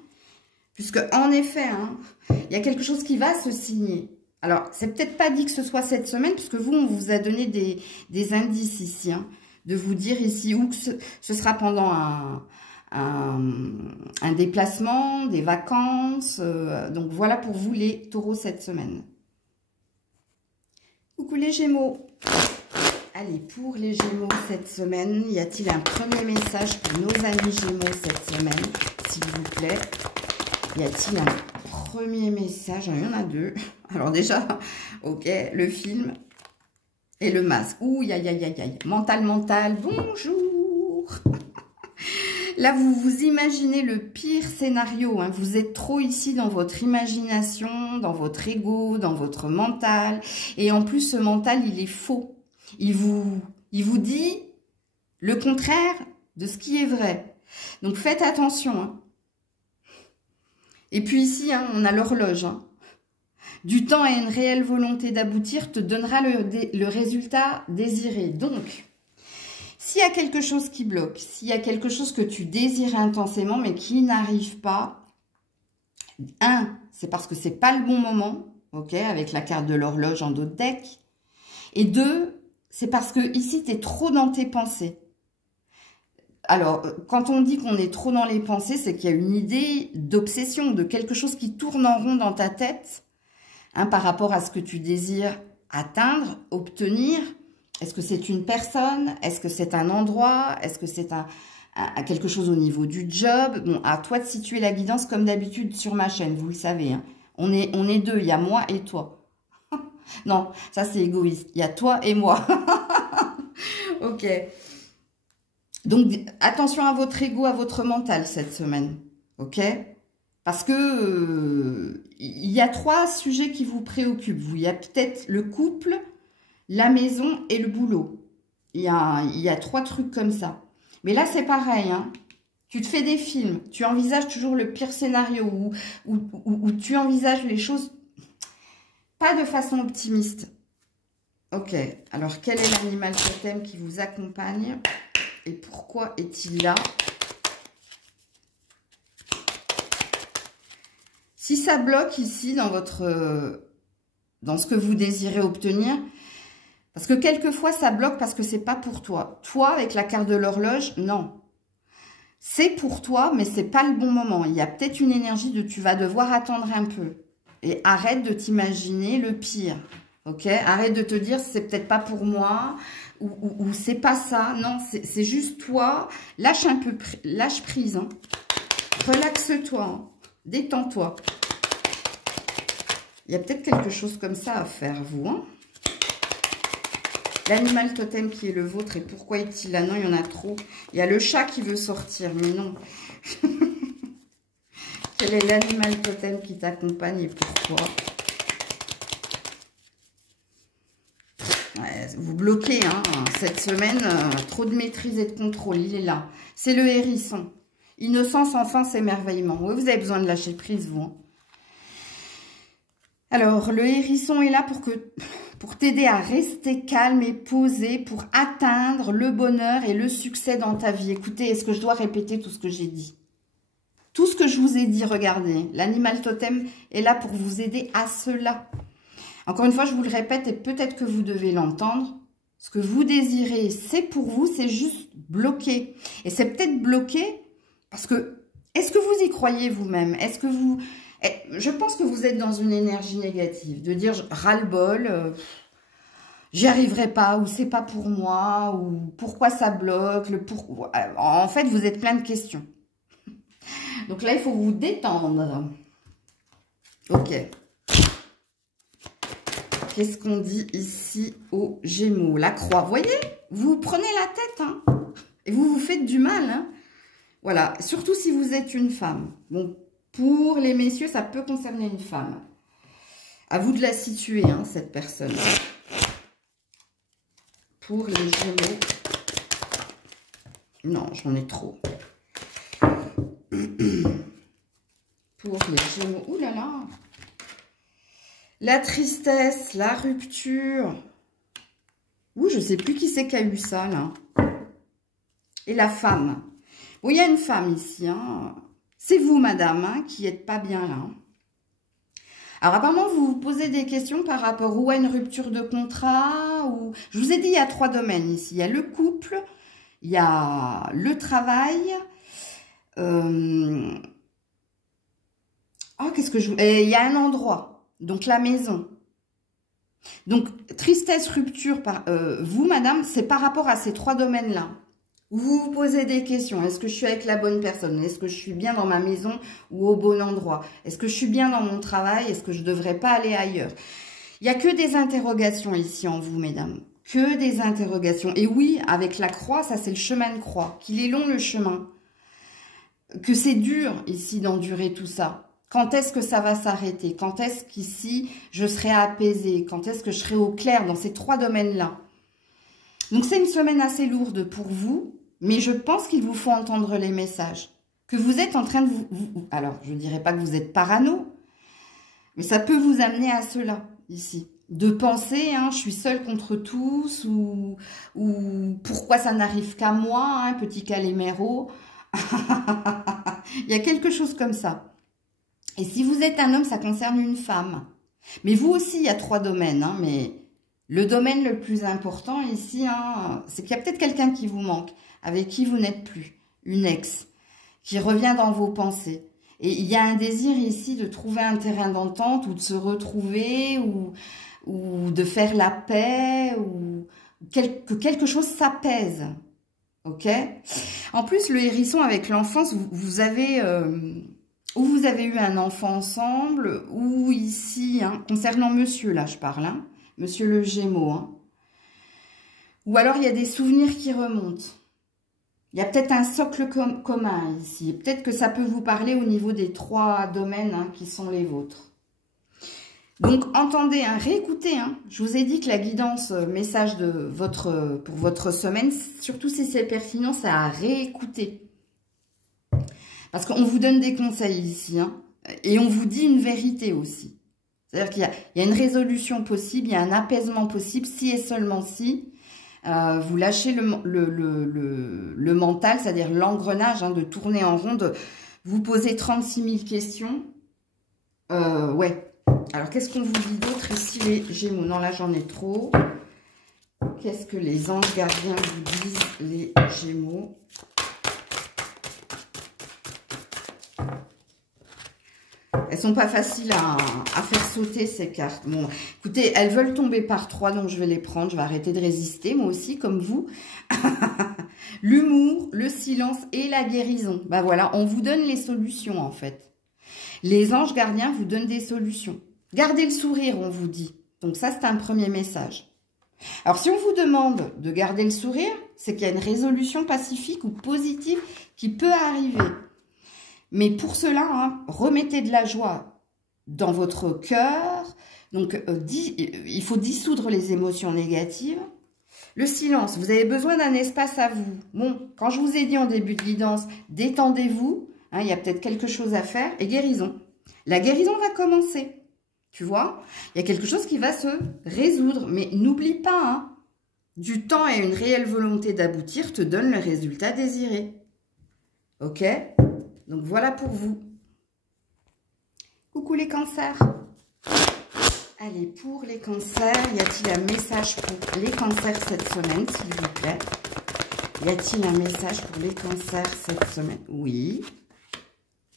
puisque en effet, hein, il y a quelque chose qui va se signer. Alors, c'est peut-être pas dit que ce soit cette semaine, puisque vous, on vous a donné des indices ici, hein, de vous dire ici où que ce sera pendant un déplacement, des vacances. Donc, voilà pour vous les taureaux cette semaine. Coucou les Gémeaux. Allez, pour les Gémeaux cette semaine, y a-t-il un premier message pour nos amis Gémeaux cette semaine, s'il vous plaît? Y a-t-il un premier message? Il y en a deux. Alors déjà, ok, le film et le masque. Ouh, aïe, aïe, aïe, aïe. Mental, bonjour. Là, vous vous imaginez le pire scénario. Hein. Vous êtes trop ici dans votre imagination, dans votre ego, dans votre mental. Et en plus, ce mental, il est faux. Il vous dit le contraire de ce qui est vrai. Donc, faites attention. Hein. Et puis ici, hein, on a l'horloge. Hein. Du temps et une réelle volonté d'aboutir te donnera le résultat désiré. Donc, s'il y a quelque chose qui bloque, s'il y a quelque chose que tu désires intensément mais qui n'arrive pas, c'est parce que c'est pas le bon moment, ok, avec la carte de l'horloge en dos de deck. Et 2, c'est parce que ici, tu es trop dans tes pensées. Alors, quand on dit qu'on est trop dans les pensées, c'est qu'il y a une idée d'obsession, de quelque chose qui tourne en rond dans ta tête, hein, par rapport à ce que tu désires atteindre, obtenir. Est-ce que c'est une personne? Est-ce que c'est un endroit? Est-ce que c'est quelque chose au niveau du job? Bon, à toi de situer la guidance comme d'habitude sur ma chaîne, vous le savez. Hein. On est deux, il y a moi et toi. Non, ça c'est égoïste. Il y a toi et moi. Ok. Donc, attention à votre ego, à votre mental cette semaine. Ok? Parce que il y a 3 sujets qui vous préoccupent. Il y a peut-être le couple, la maison et le boulot. Il y a 3 trucs comme ça. Mais là, c'est pareil. Hein. Tu te fais des films. Tu envisages toujours le pire scénario où tu envisages les choses pas de façon optimiste. Ok. Alors, quel est l'animal totem qui vous accompagne? Et pourquoi est-il là? Si ça bloque ici dans dans ce que vous désirez obtenir, parce que quelquefois ça bloque parce que c'est pas pour toi. Toi, avec la carte de l'horloge, non. C'est pour toi, mais c'est pas le bon moment. Il y a peut-être une énergie de tu vas devoir attendre un peu. Et arrête de t'imaginer le pire. Ok? Arrête de te dire c'est peut-être pas pour moi ou c'est pas ça. Non, c'est juste toi. Lâche un peu, lâche prise. Hein. Relaxe-toi. Hein. Détends-toi. Il y a peut-être quelque chose comme ça à faire, vous. Hein. L'animal totem qui est le vôtre, et pourquoi est-il là? Non, il y en a trop. Il y a le chat qui veut sortir, mais non. Quel est l'animal totem qui t'accompagne et pourquoi? Ouais, vous bloquez, hein, cette semaine, trop de maîtrise et de contrôle, il est là. C'est le hérisson. Innocence, enfance, émerveillement. Oui, vous avez besoin de lâcher prise, vous. Hein. Alors, le hérisson est là pour t'aider à rester calme et posé, pour atteindre le bonheur et le succès dans ta vie. Écoutez, est-ce que je dois répéter tout ce que j'ai dit? Tout ce que je vous ai dit, regardez. L'animal totem est là pour vous aider à cela. Encore une fois, je vous le répète et peut-être que vous devez l'entendre. Ce que vous désirez, c'est pour vous, c'est juste bloqué. Et c'est peut-être bloqué parce que, est-ce que vous y croyez vous-même? Est-ce que vous... Je pense que vous êtes dans une énergie négative, de dire ras-le-bol, j'y arriverai pas, ou c'est pas pour moi, ou pourquoi ça bloque, en fait, vous êtes plein de questions. Donc là, il faut vous détendre. Ok. Qu'est-ce qu'on dit ici aux Gémeaux? La croix. Vous voyez? Vous prenez la tête, hein, et vous vous faites du mal. Hein. Voilà. Surtout si vous êtes une femme. Bon, pour les messieurs, ça peut concerner une femme. À vous de la situer, hein, cette personne. Pour les Gémeaux. Non, j'en ai trop. Pour les Gémeaux. Ouh là là. La tristesse, la rupture. Ouh, je ne sais plus qui c'est qui a eu ça, là. Et la femme. Bon, il y a une femme ici, hein. C'est vous, madame, hein, qui n'êtes pas bien là. Alors, apparemment, vous vous posez des questions par rapport ou à une rupture de contrat, ou... Je vous ai dit, il y a 3 domaines ici. Il y a le couple, il y a le travail. Oh, qu'est-ce que je... Et il y a un endroit, donc la maison. Donc, tristesse, rupture, vous, madame, c'est par rapport à ces 3 domaines-là. Vous vous posez des questions. Est-ce que je suis avec la bonne personne? Est-ce que je suis bien dans ma maison ou au bon endroit? Est-ce que je suis bien dans mon travail? Est-ce que je ne devrais pas aller ailleurs? Il n'y a que des interrogations ici en vous, mesdames. Que des interrogations. Et oui, avec la croix, ça c'est le chemin de croix. Qu'il est long le chemin. Que c'est dur ici d'endurer tout ça. Quand est-ce que ça va s'arrêter? Quand est-ce qu'ici je serai apaisée? Quand est-ce que je serai au clair dans ces 3 domaines-là? Donc c'est une semaine assez lourde pour vous. Mais je pense qu'il vous faut entendre les messages. Que vous êtes en train de vous... Alors, je ne dirais pas que vous êtes parano. Mais ça peut vous amener à cela, ici. De penser, hein, je suis seule contre tous. Ou pourquoi ça n'arrive qu'à moi, hein, petit Caléméro. Il y a quelque chose comme ça. Et si vous êtes un homme, ça concerne une femme. Mais vous aussi, il y a 3 domaines. Hein, mais le domaine le plus important ici, hein, c'est qu'il y a peut-être quelqu'un qui vous manque. Avec qui vous n'êtes plus, une ex, qui revient dans vos pensées. Et il y a un désir ici de trouver un terrain d'entente, ou de se retrouver, ou de faire la paix, ou que quelque chose s'apaise. Ok? En plus, le hérisson avec l'enfance, vous avez eu un enfant ensemble, ou ici, hein, concernant monsieur, là je parle, hein, monsieur le Gémeaux, hein. Ou alors il y a des souvenirs qui remontent. Il y a peut-être un socle commun ici. Peut-être que ça peut vous parler au niveau des 3 domaines, hein, qui sont les vôtres. Donc, entendez, hein, réécoutez. Hein. Je vous ai dit que la guidance, message pour votre semaine, surtout si c'est pertinent, c'est à réécouter. Parce qu'on vous donne des conseils ici. Hein, et on vous dit une vérité aussi. C'est-à-dire qu'il y a une résolution possible, il y a un apaisement possible, si et seulement si... vous lâchez le mental, c'est-à-dire l'engrenage, hein, de tourner en rond, de vous poser 36 000 questions. Ouais. Alors, qu'est-ce qu'on vous dit d'autre ici, les Gémeaux? Non, là, j'en ai trop. Qu'est-ce que les anges gardiens vous disent, les Gémeaux? Elles sont pas faciles à faire sauter, ces cartes. Bon, écoutez, elles veulent tomber par 3, donc je vais les prendre. Je vais arrêter de résister, moi aussi, comme vous. L'humour, le silence et la guérison. Ben voilà, on vous donne les solutions, en fait. Les anges gardiens vous donnent des solutions. Gardez le sourire, on vous dit. Donc ça, c'est un premier message. Alors, si on vous demande de garder le sourire, c'est qu'il y a une résolution pacifique ou positive qui peut arriver. Mais pour cela, hein, remettez de la joie dans votre cœur. Donc, il faut dissoudre les émotions négatives. Le silence, vous avez besoin d'un espace à vous. Bon, quand je vous ai dit en début de guidance, détendez-vous. Hein, il y a peut-être quelque chose à faire. Et guérison. La guérison va commencer. Tu vois, il y a quelque chose qui va se résoudre. Mais n'oublie pas, hein, du temps et une réelle volonté d'aboutir te donnent le résultat désiré. Ok ? Donc, voilà pour vous. Coucou les cancers. Allez, pour les cancers, y a-t-il un message pour les cancers cette semaine, s'il vous plaît? Y a-t-il un message pour les cancers cette semaine? Oui.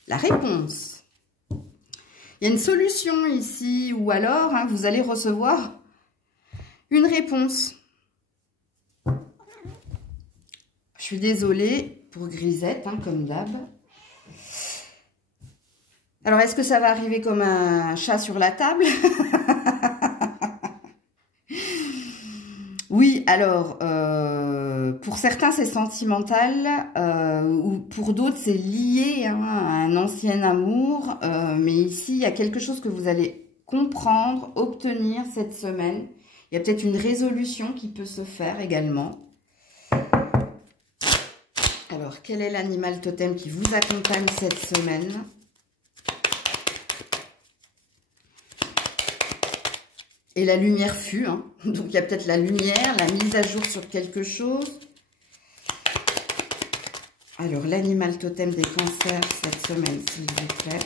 La réponse. Il y a une solution ici, ou alors hein, vous allez recevoir une réponse. Je suis désolée pour Grisette, hein, comme d'hab. Alors, est-ce que ça va arriver comme un chat sur la table? Oui, alors, pour certains, c'est sentimental, ou pour d'autres, c'est lié hein, à un ancien amour. Mais ici, il y a quelque chose que vous allez comprendre, obtenir cette semaine. Il y a peut-être une résolution qui peut se faire également. Alors, quel est l'animal totem qui vous accompagne cette semaine ? Et la lumière fut, hein. Donc il y a peut-être la lumière, la mise à jour sur quelque chose. Alors, l'animal totem des cancers cette semaine, s'il vous plaît.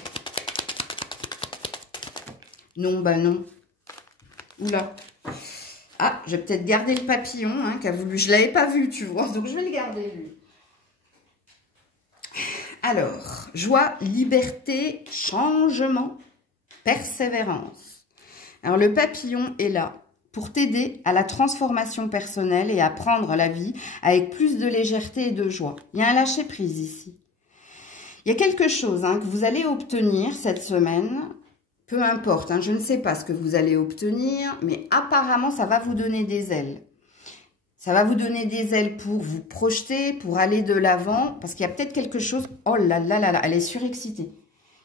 Non, bah non. Oula. Ah, je vais peut-être garder le papillon, hein, qu'a voulu. Je ne l'avais pas vu, tu vois, donc je vais le garder, lui. Alors, joie, liberté, changement, persévérance. Alors, le papillon est là pour t'aider à la transformation personnelle et à prendre la vie avec plus de légèreté et de joie. Il y a un lâcher-prise ici. Il y a quelque chose hein, que vous allez obtenir cette semaine, peu importe, hein, je ne sais pas ce que vous allez obtenir, mais apparemment, ça va vous donner des ailes. Ça va vous donner des ailes pour vous projeter, pour aller de l'avant, parce qu'il y a peut-être quelque chose... Oh là là là là, elle est surexcitée.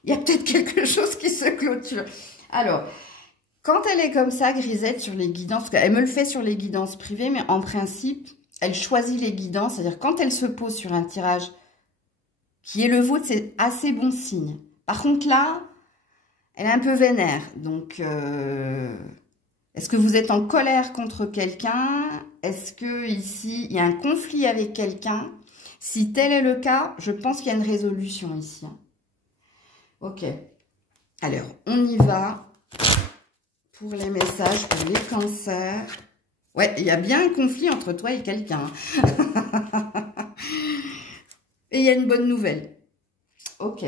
Il y a peut-être quelque chose qui se clôture. Alors... Quand elle est comme ça, Grisette, sur les guidances, parce qu'elle me le fait sur les guidances privées, mais en principe, elle choisit les guidances. C'est-à-dire, quand elle se pose sur un tirage qui est le vôtre, c'est assez bon signe. Par contre, là, elle est un peu vénère. Donc, est-ce que vous êtes en colère contre quelqu'un? Est-ce que ici, il y a un conflit avec quelqu'un? Si tel est le cas, je pense qu'il y a une résolution ici. Ok. Alors, on y va. Pour les messages, pour les cancers. Ouais, il y a bien un conflit entre toi et quelqu'un. Et il y a une bonne nouvelle. Ok.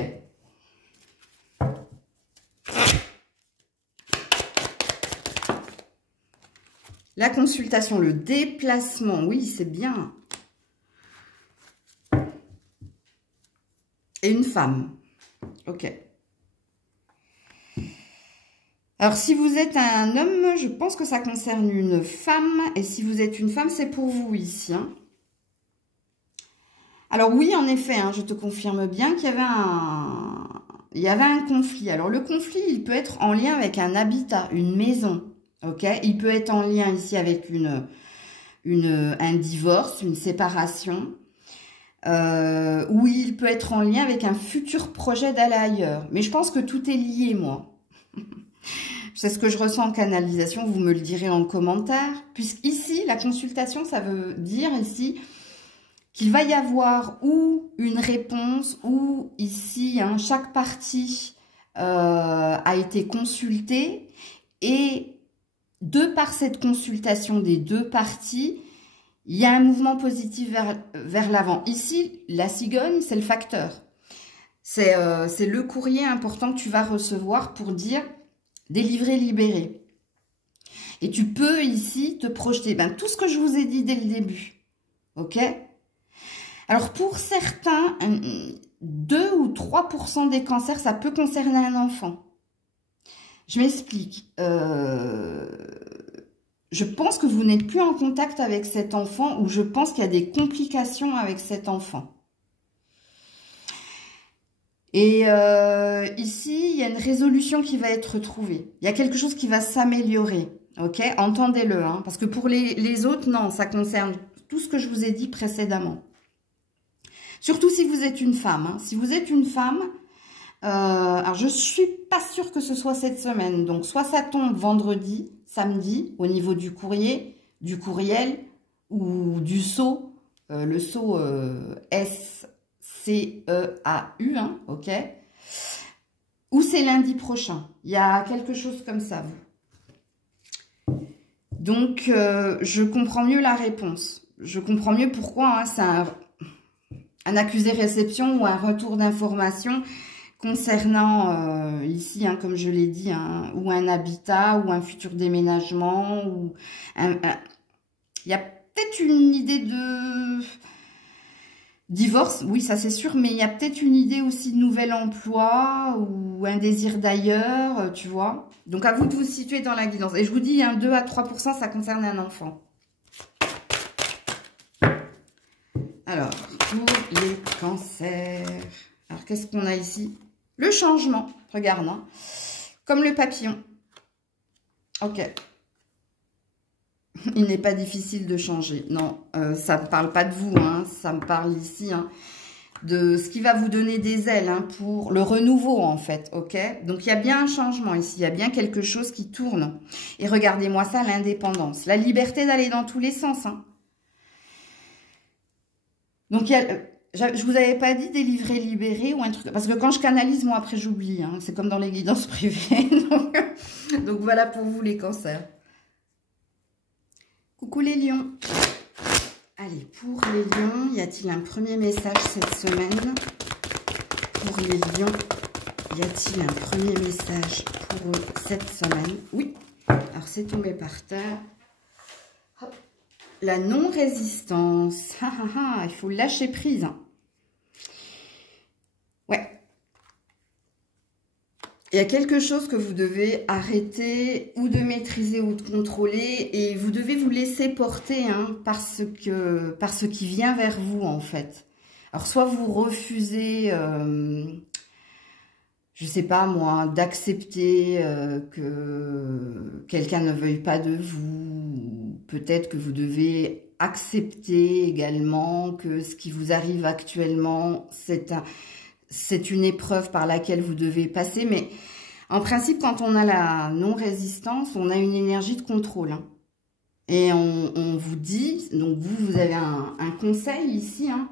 La consultation, le déplacement. Oui, c'est bien. Et une femme. Ok. Alors, si vous êtes un homme, je pense que ça concerne une femme. Et si vous êtes une femme, c'est pour vous ici. Hein. Alors oui, en effet, hein, je te confirme bien qu'il y avait un conflit. Alors, le conflit, il peut être en lien avec un habitat, une maison. Ok, il peut être en lien ici avec un divorce, une séparation. Ou il peut être en lien avec un futur projet d'aller ailleurs. Mais je pense que tout est lié, moi. C'est ce que je ressens en canalisation, vous me le direz en commentaire. Puisqu'ici, la consultation, ça veut dire ici qu'il va y avoir ou une réponse, ou ici, hein, chaque partie a été consulté et de par cette consultation des deux parties, il y a un mouvement positif vers l'avant. Ici, la cigogne, c'est le facteur. C'est le courrier important que tu vas recevoir pour dire délivrer, libérer. Et tu peux ici te projeter. Ben, tout ce que je vous ai dit dès le début. Ok? Alors, pour certains, 2 ou 3% des cancers, ça peut concerner un enfant. Je m'explique. Je pense que vous n'êtes plus en contact avec cet enfant ou je pense qu'il y a des complications avec cet enfant. Et ici, il y a une résolution qui va être trouvée. Il y a quelque chose qui va s'améliorer. Ok? Entendez-le. Hein, parce que pour les autres, non, ça concerne tout ce que je vous ai dit précédemment. Surtout si vous êtes une femme. Hein. Si vous êtes une femme, alors je suis pas sûre que ce soit cette semaine. Donc, soit ça tombe vendredi, samedi, au niveau du courrier, du courriel ou du sceau. Le sceau S-C-E-A-U, hein, ok? Ou c'est lundi prochain. Il y a quelque chose comme ça, vous. Donc, je comprends mieux la réponse. Je comprends mieux pourquoi hein, c'est un accusé-réception ou un retour d'information concernant, ici, hein, comme je l'ai dit, hein, ou un habitat, ou un futur déménagement, ou il y a peut-être une idée de divorce, oui, ça c'est sûr, mais il y a peut-être une idée aussi de nouvel emploi, ou un désir d'ailleurs, tu vois. Donc, à vous de vous situer dans la guidance. Et je vous dis, hein, 2 à 3%, ça concerne un enfant. Alors, pour les cancers, alors qu'est-ce qu'on a ici? Le changement, regarde, hein, comme le papillon. Ok. Il n'est pas difficile de changer. Non, ça ne me parle pas de vous, hein, ça me parle ici hein, de ce qui va vous donner des ailes hein, pour le renouveau, en fait. Ok. Donc, il y a bien un changement ici, il y a bien quelque chose qui tourne. Et regardez-moi ça, l'indépendance. La liberté d'aller dans tous les sens. Hein. Donc, il y a... Je vous avais pas dit délivrer, libérer ou un truc... Parce que quand je canalise, moi, après, j'oublie. Hein. C'est comme dans les guidances privées. Donc, voilà pour vous, les cancers. Coucou les lions. Allez, pour les lions, y a-t-il un premier message cette semaine? Pour les lions, y a-t-il un premier message pour eux cette semaine? Oui. Alors, c'est tombé par terre. Hop. La non-résistance. Il faut lâcher prise. Hein. Ouais. Il y a quelque chose que vous devez arrêter ou de maîtriser ou de contrôler et vous devez vous laisser porter hein, par ce qui vient vers vous en fait. Alors soit vous refusez, je sais pas moi, d'accepter que quelqu'un ne veuille pas de vous. Peut-être que vous devez accepter également que ce qui vous arrive actuellement, c'est une épreuve par laquelle vous devez passer. Mais en principe, quand on a la non-résistance, on a une énergie de contrôle. Hein. Et on vous dit, donc vous avez un conseil ici, hein.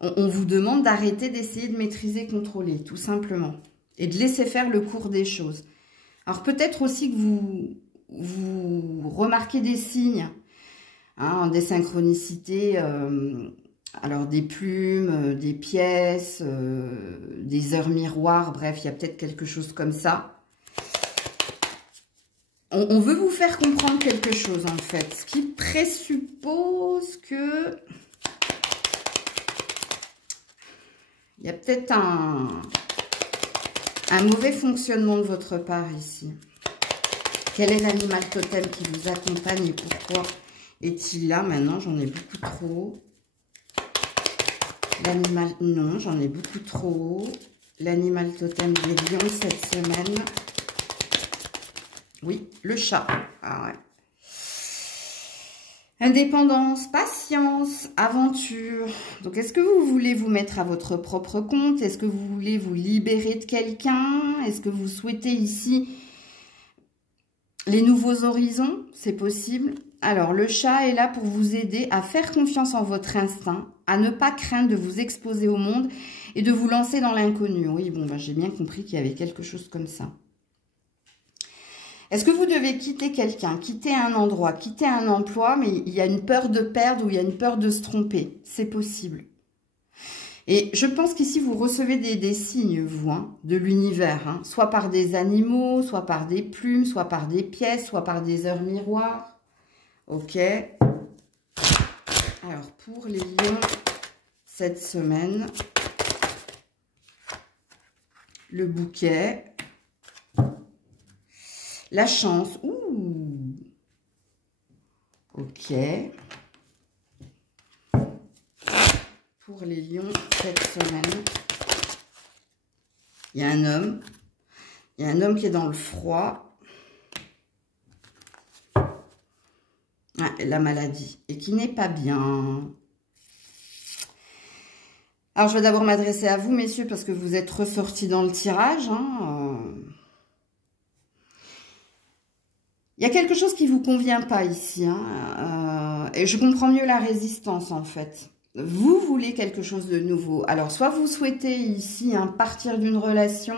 On vous demande d'arrêter d'essayer de maîtriser, contrôler, tout simplement. Et de laisser faire le cours des choses. Alors peut-être aussi que vous remarquez des signes, hein, des synchronicités, alors des plumes, des pièces, des heures miroirs, bref, il y a peut-être quelque chose comme ça. On veut vous faire comprendre quelque chose en fait, ce qui présuppose que il y a peut-être un mauvais fonctionnement de votre part ici. Quel est l'animal totem qui vous accompagne et pourquoi est-il là? Maintenant, j'en ai beaucoup trop. L'animal, non, j'en ai beaucoup trop. L'animal totem des lions cette semaine. Oui, le chat. Ah ouais. Indépendance, patience, aventure. Donc, est-ce que vous voulez vous mettre à votre propre compte? Est-ce que vous voulez vous libérer de quelqu'un? Est-ce que vous souhaitez ici les nouveaux horizons? C'est possible. Alors, le chat est là pour vous aider à faire confiance en votre instinct, à ne pas craindre de vous exposer au monde et de vous lancer dans l'inconnu. Oui, bon, ben, j'ai bien compris qu'il y avait quelque chose comme ça. Est-ce que vous devez quitter quelqu'un, quitter un endroit, quitter un emploi, mais il y a une peur de perdre ou il y a une peur de se tromper? C'est possible. Et je pense qu'ici, vous recevez des signes, vous, hein, de l'univers, hein, soit par des animaux, soit par des plumes, soit par des pièces, soit par des heures miroirs. Ok. Alors, pour les lions, cette semaine, le bouquet, la chance. Ouh. Ok. Pour les lions, cette semaine, il y a un homme. Il y a un homme qui est dans le froid. Ah, la maladie. Et qui n'est pas bien. Alors, je vais d'abord m'adresser à vous, messieurs, parce que vous êtes ressortis dans le tirage. Hein. Il y a quelque chose qui ne vous convient pas ici. Hein. Et je comprends mieux la résistance, en fait. Vous voulez quelque chose de nouveau. Alors, soit vous souhaitez ici hein, partir d'une relation,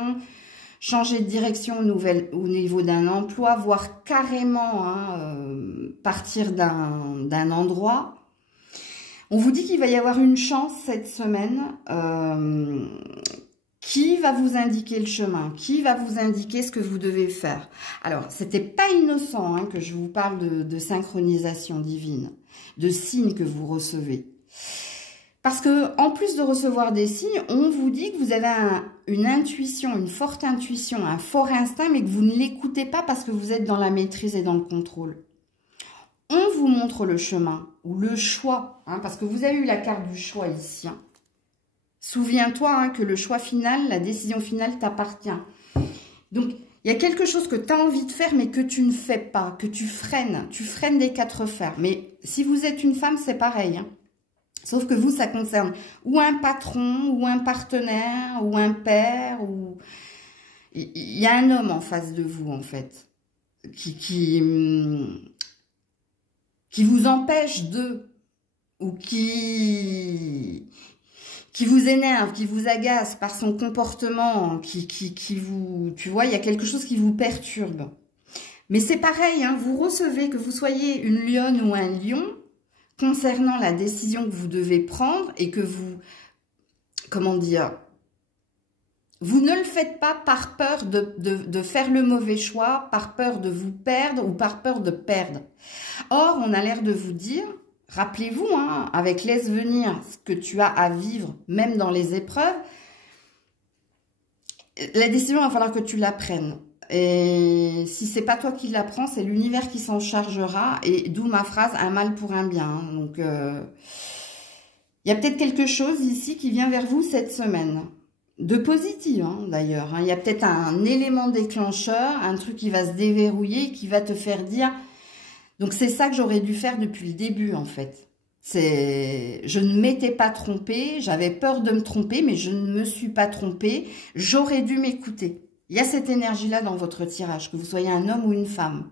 changer de direction au niveau d'un emploi, voire carrément hein, partir d'un endroit. On vous dit qu'il va y avoir une chance cette semaine qui va vous indiquer le chemin, qui va vous indiquer ce que vous devez faire. Alors, c'était pas innocent hein, que je vous parle de synchronisation divine, de signes que vous recevez. Parce que en plus de recevoir des signes, on vous dit que vous avez une intuition, une forte intuition, un fort instinct, mais que vous ne l'écoutez pas parce que vous êtes dans la maîtrise et dans le contrôle. On vous montre le chemin ou le choix, hein, parce que vous avez eu la carte du choix ici. Hein. Souviens-toi hein, que le choix final, la décision finale t'appartient. Donc, il y a quelque chose que tu as envie de faire, mais que tu ne fais pas, que tu freines. Tu freines des quatre fers. Mais si vous êtes une femme, c'est pareil. Hein. Sauf que vous, ça concerne ou un patron, ou un partenaire, ou un père, ou... Il y a un homme en face de vous, en fait, qui vous empêche de... ou qui vous énerve, qui vous agace par son comportement, qui vous... Tu vois, il y a quelque chose qui vous perturbe. Mais c'est pareil, hein, vous recevez, que vous soyez une lionne ou un lion... concernant la décision que vous devez prendre et que vous, comment dire, vous ne le faites pas par peur de faire le mauvais choix, par peur de vous perdre ou par peur de perdre. Or, on a l'air de vous dire, rappelez-vous, hein, avec laisse venir ce que tu as à vivre, même dans les épreuves, la décision, il va falloir que tu la prennes. Et si c'est pas toi qui la prends, c'est l'univers qui s'en chargera. Et d'où ma phrase, un mal pour un bien. Donc, il y a peut-être quelque chose ici qui vient vers vous cette semaine. De positif, hein, d'ailleurs. Hein. Il y a peut-être un élément déclencheur, un truc qui va se déverrouiller, qui va te faire dire... Donc, c'est ça que j'aurais dû faire depuis le début, en fait. Je ne m'étais pas trompée, j'avais peur de me tromper, mais je ne me suis pas trompée. J'aurais dû m'écouter. Il y a cette énergie-là dans votre tirage, que vous soyez un homme ou une femme.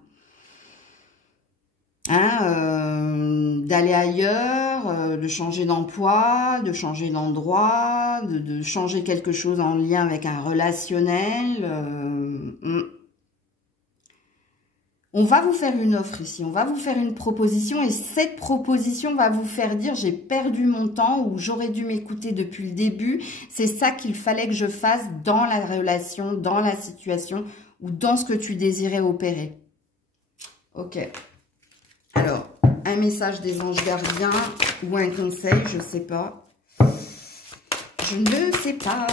Hein, d'aller ailleurs, de changer d'emploi, de changer d'endroit, de changer quelque chose en lien avec un relationnel. On va vous faire une offre ici, on va vous faire une proposition et cette proposition va vous faire dire j'ai perdu mon temps ou j'aurais dû m'écouter depuis le début. C'est ça qu'il fallait que je fasse dans la relation, dans la situation ou dans ce que tu désirais opérer. Ok. Alors, un message des anges gardiens ou un conseil, je ne sais pas. Je ne sais pas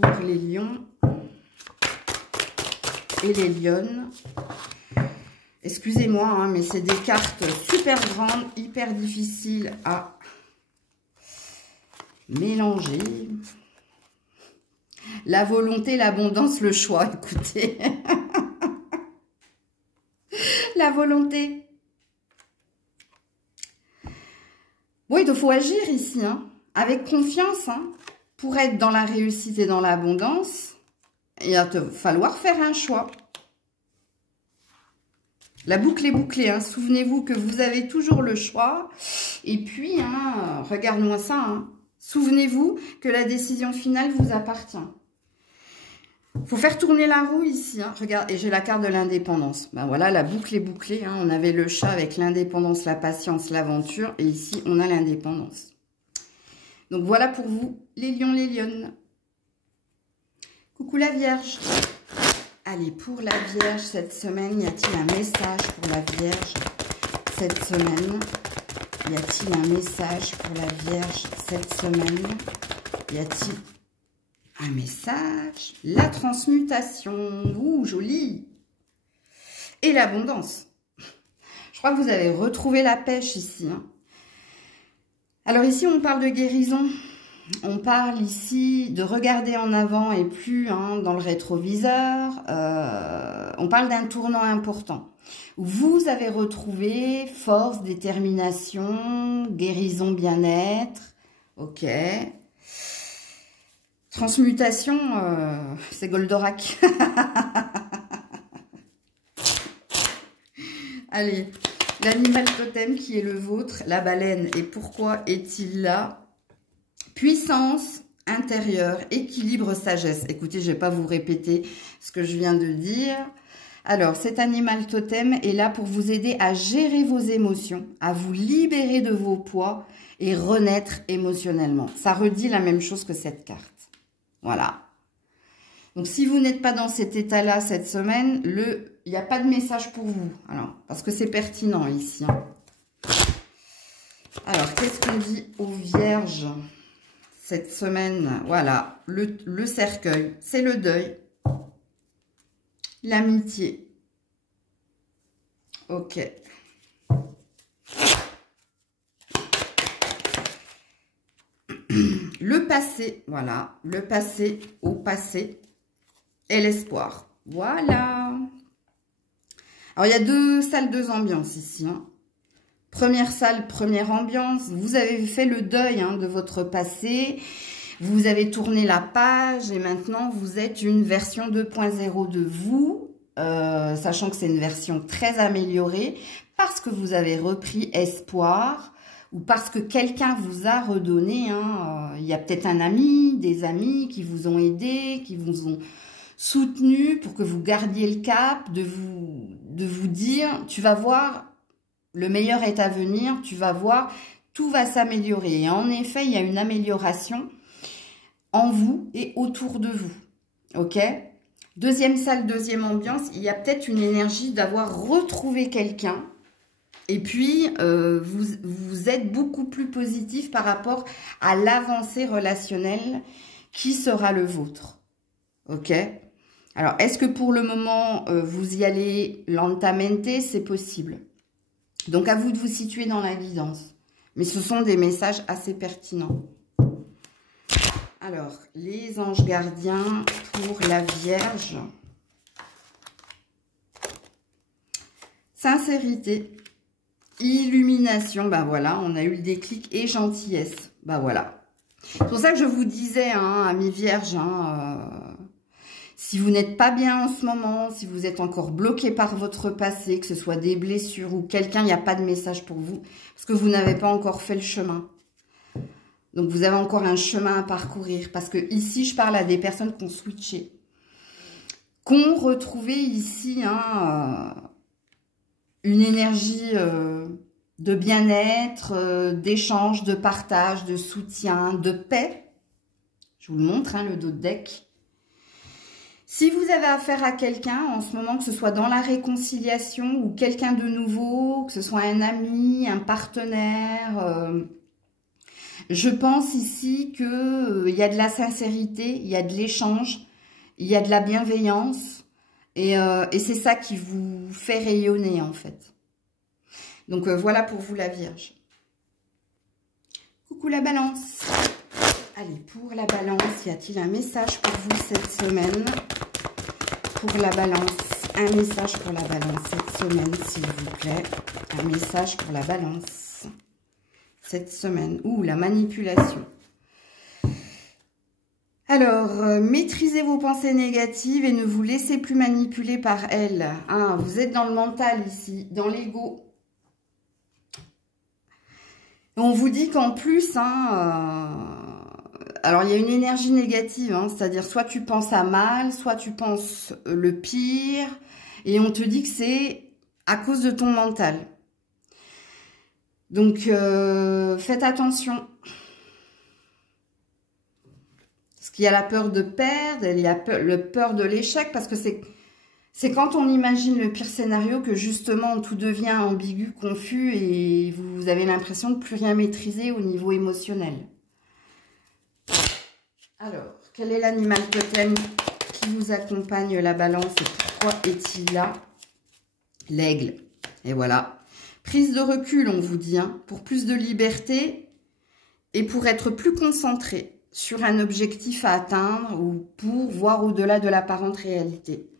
pour les lions et les lionnes. Excusez-moi, hein, mais c'est des cartes super grandes, hyper difficiles à mélanger. La volonté, l'abondance, le choix, écoutez. La volonté. Bon, il faut agir ici, hein, avec confiance, hein, pour être dans la réussite et dans l'abondance. Il va te falloir faire un choix. La boucle est bouclée, hein. Souvenez-vous que vous avez toujours le choix. Et puis, hein, regarde-moi ça. Hein. Souvenez-vous que la décision finale vous appartient. Il faut faire tourner la roue ici. Hein. Regarde, et j'ai la carte de l'indépendance. Ben voilà, la boucle est bouclée. Hein. On avait le chat avec l'indépendance, la patience, l'aventure. Et ici, on a l'indépendance. Donc voilà pour vous, les lions, les lionnes. Coucou la Vierge. Allez, pour la Vierge, cette semaine, y a-t-il un message pour la Vierge? Cette semaine, y a-t-il un message pour la Vierge? Cette semaine, y a-t-il un message? La transmutation. Ouh, joli. Et l'abondance. Je crois que vous avez retrouvé la pêche ici. Hein. Alors ici, on parle de guérison. On parle ici de regarder en avant et plus hein, dans le rétroviseur. On parle d'un tournant important. Vous avez retrouvé force, détermination, guérison, bien-être. Ok. Transmutation, c'est Goldorak. Allez, l'animal totem qui est le vôtre, la baleine. Et pourquoi est-il là? Puissance intérieure, équilibre, sagesse. Écoutez, je ne vais pas vous répéter ce que je viens de dire. Alors, cet animal totem est là pour vous aider à gérer vos émotions, à vous libérer de vos poids et renaître émotionnellement. Ça redit la même chose que cette carte. Voilà. Donc, si vous n'êtes pas dans cet état-là cette semaine, il n'y a pas de message pour vous. Alors, parce que c'est pertinent ici. Hein. Alors, qu'est-ce qu'on dit aux vierges cette semaine? Voilà, le cercueil, c'est le deuil. L'amitié. Ok. Le passé, voilà. Le passé au passé. Et l'espoir. Voilà. Alors, il y a deux salles, deux ambiances ici. Hein. Première salle, première ambiance. Vous avez fait le deuil hein, de votre passé. Vous avez tourné la page et maintenant, vous êtes une version 2.0 de vous. Sachant que c'est une version très améliorée. Parce que vous avez repris espoir. Ou parce que quelqu'un vous a redonné. Hein, il y a peut-être un ami, des amis qui vous ont aidé, qui vous ont soutenu pour que vous gardiez le cap, de vous dire, tu vas voir, le meilleur est à venir, tu vas voir, tout va s'améliorer. Et en effet, il y a une amélioration en vous et autour de vous. Ok? Deuxième salle, deuxième ambiance, il y a peut-être une énergie d'avoir retrouvé quelqu'un. Et puis, vous êtes beaucoup plus positif par rapport à l'avancée relationnelle qui sera le vôtre. Ok? Alors, est-ce que pour le moment, vous y allez lentamente? C'est possible. Donc, à vous de vous situer dans la guidance. Mais ce sont des messages assez pertinents. Alors, les anges gardiens pour la Vierge. Sincérité. Illumination. Ben voilà, on a eu le déclic. Et gentillesse. Ben voilà. C'est pour ça que je vous disais, hein, amis vierges, si vous n'êtes pas bien en ce moment, si vous êtes encore bloqué par votre passé, que ce soit des blessures ou quelqu'un, il n'y a pas de message pour vous. Parce que vous n'avez pas encore fait le chemin. Donc, vous avez encore un chemin à parcourir. Parce que ici, je parle à des personnes qui ont switché. Qui ont retrouvé ici une énergie de bien-être, d'échange, de partage, de soutien, de paix. Je vous le montre, hein, le dos de deck. Si vous avez affaire à quelqu'un en ce moment, que ce soit dans la réconciliation ou quelqu'un de nouveau, que ce soit un ami, un partenaire, je pense ici qu'il y a de la sincérité, il y a de l'échange, il y a de la bienveillance et c'est ça qui vous fait rayonner en fait. Donc voilà pour vous la Vierge. Coucou la Balance. Allez, pour la Balance, y a-t-il un message pour vous cette semaine? Pour la Balance, un message pour la Balance cette semaine, s'il vous plaît. Un message pour la Balance cette semaine. Ouh, la manipulation. Alors, maîtrisez vos pensées négatives et ne vous laissez plus manipuler par elles. Hein, vous êtes dans le mental ici, dans l'ego. On vous dit qu'en plus, alors il y a une énergie négative, hein, c'est-à-dire soit tu penses à mal, soit tu penses le pire, et on te dit que c'est à cause de ton mental. Donc, faites attention. Parce qu'il y a la peur de perdre, il y a peur de l'échec, parce que c'est quand on imagine le pire scénario que justement tout devient ambigu, confus, et vous avez l'impression de plus rien maîtriser au niveau émotionnel. Alors, quel est l'animal totem qui vous accompagne, la balance, et pourquoi est-il là? L'aigle. Et voilà. Prise de recul, on vous dit, hein, pour plus de liberté et pour être plus concentré sur un objectif à atteindre ou pour voir au-delà de l'apparente réalité.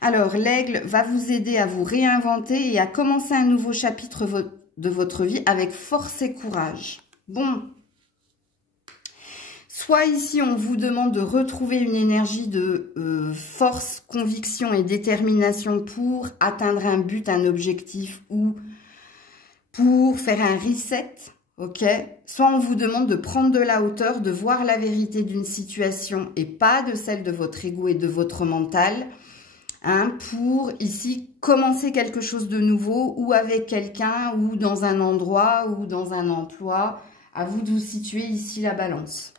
Alors, l'aigle va vous aider à vous réinventer et à commencer un nouveau chapitre de votre vie avec force et courage. Bon. Soit ici, on vous demande de retrouver une énergie de force, conviction et détermination pour atteindre un but, un objectif ou pour faire un reset, ok? Soit on vous demande de prendre de la hauteur, de voir la vérité d'une situation et pas de celle de votre ego et de votre mental, hein, pour ici commencer quelque chose de nouveau ou avec quelqu'un ou dans un endroit ou dans un emploi. À vous de vous situer ici la balance.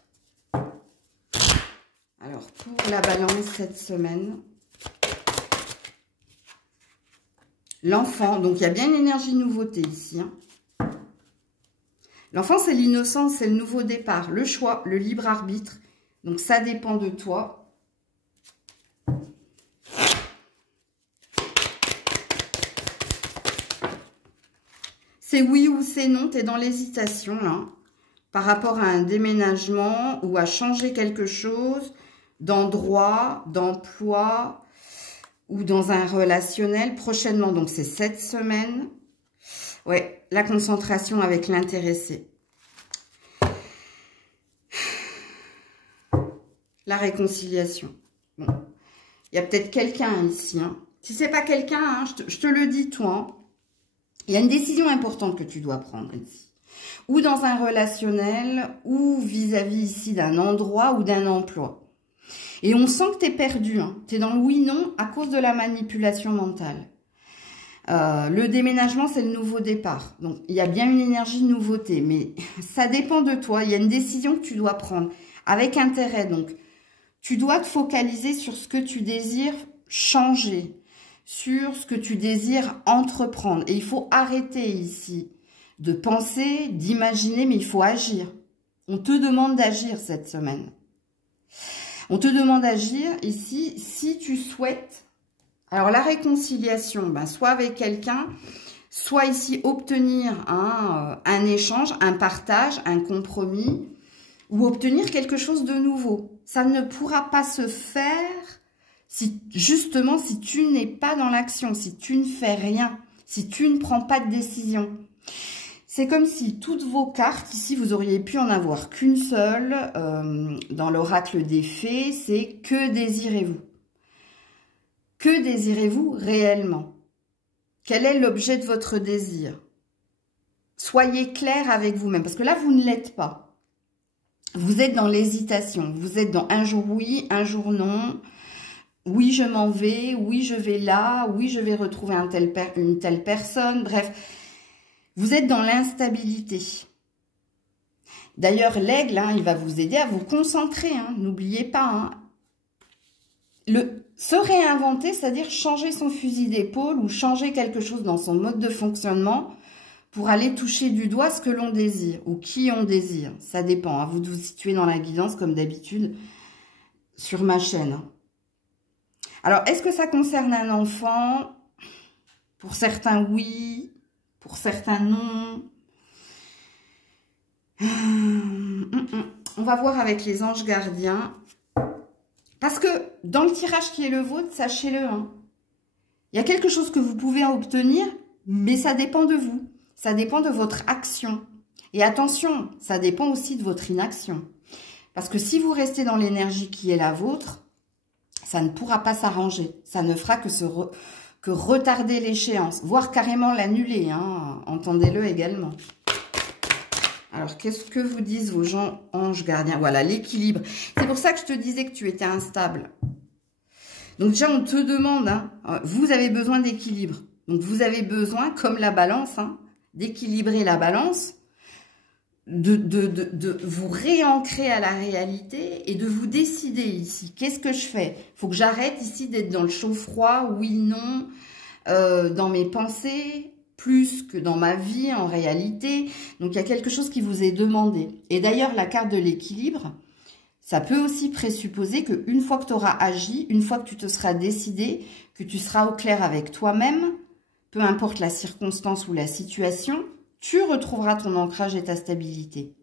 Alors, pour la balance cette semaine, l'enfant, donc il y a bien une énergie de nouveauté ici. Hein. L'enfant, c'est l'innocence, c'est le nouveau départ, le choix, le libre arbitre. Donc, ça dépend de toi. C'est oui ou c'est non, tu es dans l'hésitation là, par rapport à un déménagement ou à changer quelque chose d'endroit, d'emploi ou dans un relationnel prochainement. Donc, c'est cette semaine. Ouais, la concentration avec l'intéressé. La réconciliation. Bon. Il y a peut-être quelqu'un ici. Hein. Si c'est pas quelqu'un, hein, je te le dis, toi. Hein. Il y a une décision importante que tu dois prendre ici. Ou dans un relationnel, ou vis-à-vis ici d'un endroit ou d'un emploi. Et on sent que tu es perdu, hein. Tu es dans le oui-non à cause de la manipulation mentale. Le déménagement, c'est le nouveau départ. Donc, il y a bien une énergie de nouveauté, mais ça dépend de toi. Il y a une décision que tu dois prendre avec intérêt. Donc, tu dois te focaliser sur ce que tu désires changer, sur ce que tu désires entreprendre. Et il faut arrêter ici de penser, d'imaginer, mais il faut agir. On te demande d'agir cette semaine. On te demande d'agir ici si tu souhaites. Alors, la réconciliation, ben, soit avec quelqu'un, soit ici obtenir un échange, un partage, un compromis, ou obtenir quelque chose de nouveau. Ça ne pourra pas se faire si, justement, si tu n'es pas dans l'action, si tu ne fais rien, si tu ne prends pas de décision. C'est comme si toutes vos cartes, ici, vous auriez pu en avoir qu'une seule. Dans l'oracle des fées, c'est que désirez-vous? Que désirez-vous réellement? Quel est l'objet de votre désir? Soyez clair avec vous-même, parce que là, vous ne l'êtes pas. Vous êtes dans l'hésitation. Vous êtes dans un jour oui, un jour non. Oui, je m'en vais. Oui, je vais là. Oui, je vais retrouver une telle personne. Bref. Vous êtes dans l'instabilité. D'ailleurs, l'aigle, hein, il va vous aider à vous concentrer. Hein, n'oubliez pas. Hein. Se réinventer, c'est-à-dire changer son fusil d'épaule ou changer quelque chose dans son mode de fonctionnement pour aller toucher du doigt ce que l'on désire ou qui on désire. Ça dépend. À vous de vous situer dans la guidance, comme d'habitude, sur ma chaîne. Hein. Alors, est-ce que ça concerne un enfant? Pour certains, oui. Pour certains, non. On va voir avec les anges gardiens. Parce que dans le tirage qui est le vôtre, sachez-le, hein, il y a quelque chose que vous pouvez obtenir, mais ça dépend de vous. Ça dépend de votre action. Et attention, ça dépend aussi de votre inaction. Parce que si vous restez dans l'énergie qui est la vôtre, ça ne pourra pas s'arranger. Ça ne fera que retarder l'échéance, voire carrément l'annuler, hein. Entendez-le également. Alors, qu'est-ce que vous disent vos gens, anges gardiens? Voilà, l'équilibre. C'est pour ça que je te disais que tu étais instable. Donc déjà, on te demande, hein, vous avez besoin d'équilibre. Donc, vous avez besoin, comme la balance, hein, d'équilibrer la balance, de vous réancrer à la réalité et de vous décider ici. Qu'est-ce que je fais? Il faut que j'arrête ici d'être dans le chaud-froid, oui, non, dans mes pensées, plus que dans ma vie en réalité. Donc, il y a quelque chose qui vous est demandé. Et d'ailleurs, la carte de l'équilibre, ça peut aussi présupposer qu'une fois que tu auras agi, une fois que tu te seras décidé, que tu seras au clair avec toi-même, peu importe la circonstance ou la situation, tu retrouveras ton ancrage et ta stabilité.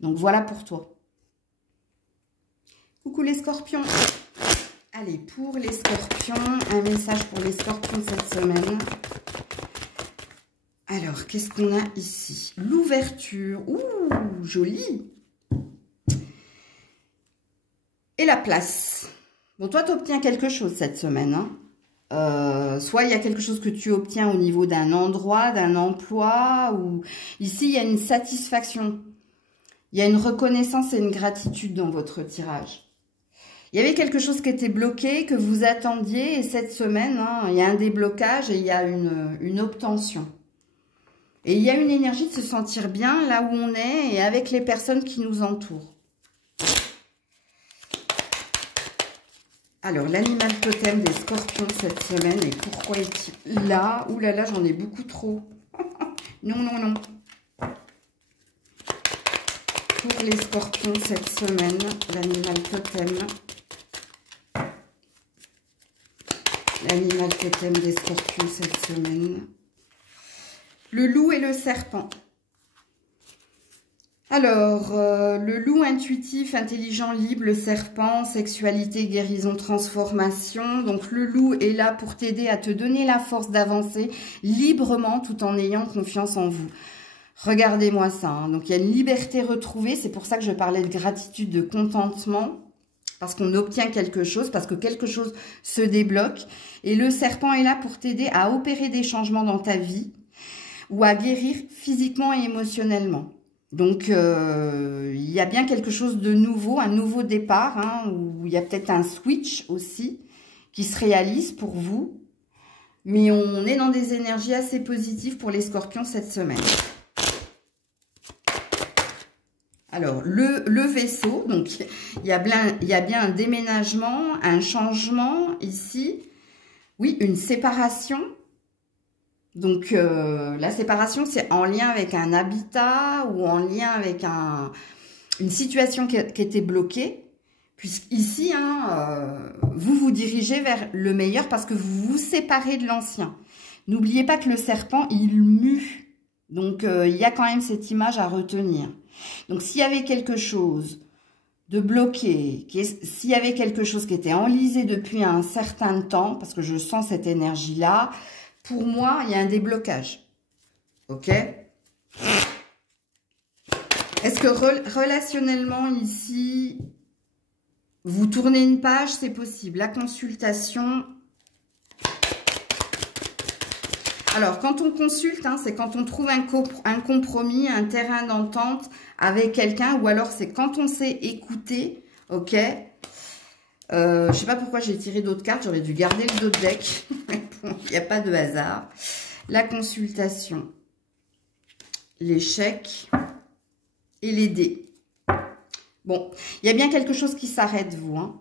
Donc, voilà pour toi. Coucou les scorpions. Allez, pour les scorpions, un message pour les scorpions cette semaine. Alors, qu'est-ce qu'on a ici? L'ouverture. Ouh, joli. Et la place. Bon, toi, tu obtiens quelque chose cette semaine, hein. Soit il y a quelque chose que tu obtiens au niveau d'un endroit, d'un emploi, ou ici il y a une satisfaction, il y a une reconnaissance et une gratitude dans votre tirage. Il y avait quelque chose qui était bloqué, que vous attendiez, et cette semaine, hein, il y a un déblocage et il y a une obtention. Et il y a une énergie de se sentir bien là où on est et avec les personnes qui nous entourent. Alors, l'animal totem des scorpions cette semaine, et pourquoi est-il là? Ouh là là, j'en ai beaucoup trop. Non, non, non. Pour les scorpions cette semaine, l'animal totem. L'animal totem des scorpions cette semaine. Le loup et le serpent. Alors, le loup intuitif, intelligent, libre, le serpent, sexualité, guérison, transformation. Donc, le loup est là pour t'aider à te donner la force d'avancer librement tout en ayant confiance en vous. Regardez-moi ça, hein. Donc, il y a une liberté retrouvée. C'est pour ça que je parlais de gratitude, de contentement. Parce qu'on obtient quelque chose, parce que quelque chose se débloque. Et le serpent est là pour t'aider à opérer des changements dans ta vie ou à guérir physiquement et émotionnellement. Donc, il y a bien quelque chose de nouveau, un nouveau départ, hein, où il y a peut-être un switch aussi qui se réalise pour vous. Mais on est dans des énergies assez positives pour les scorpions cette semaine. Alors, le vaisseau, donc il y a bien un déménagement, un changement ici. Oui, une séparation. Donc, la séparation, c'est en lien avec un habitat ou en lien avec une situation qui était bloquée. Puisqu'ici, hein, vous vous dirigez vers le meilleur parce que vous vous séparez de l'ancien. N'oubliez pas que le serpent, il mue. Donc, il y a quand même cette image à retenir. Donc, s'il y avait quelque chose de bloqué, s'il y avait quelque chose qui était enlisé depuis un certain temps, parce que je sens cette énergie-là, pour moi, il y a un déblocage. Ok? Est-ce que relationnellement, ici, vous tournez une page? C'est possible. La consultation. Alors, quand on consulte, hein, c'est quand on trouve un compromis, un terrain d'entente avec quelqu'un, ou alors c'est quand on sait écouter. Ok? Je ne sais pas pourquoi j'ai tiré d'autres cartes. J'aurais dû garder le dos de deck. Il n'y a pas de hasard. La consultation, l'échec et les dés. Bon, il y a bien quelque chose qui s'arrête, vous. Hein.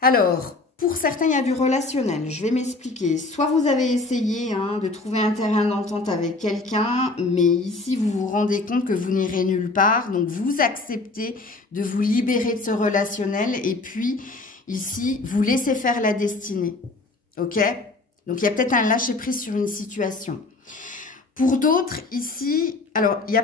Alors, pour certains, il y a du relationnel. Je vais m'expliquer. Soit vous avez essayé hein, de trouver un terrain d'entente avec quelqu'un, mais ici, vous vous rendez compte que vous n'irez nulle part. Donc, vous acceptez de vous libérer de ce relationnel. Et puis, ici, vous laissez faire la destinée. Ok? Donc, il y a peut-être un lâcher-prise sur une situation. Pour d'autres, ici, alors, il n'y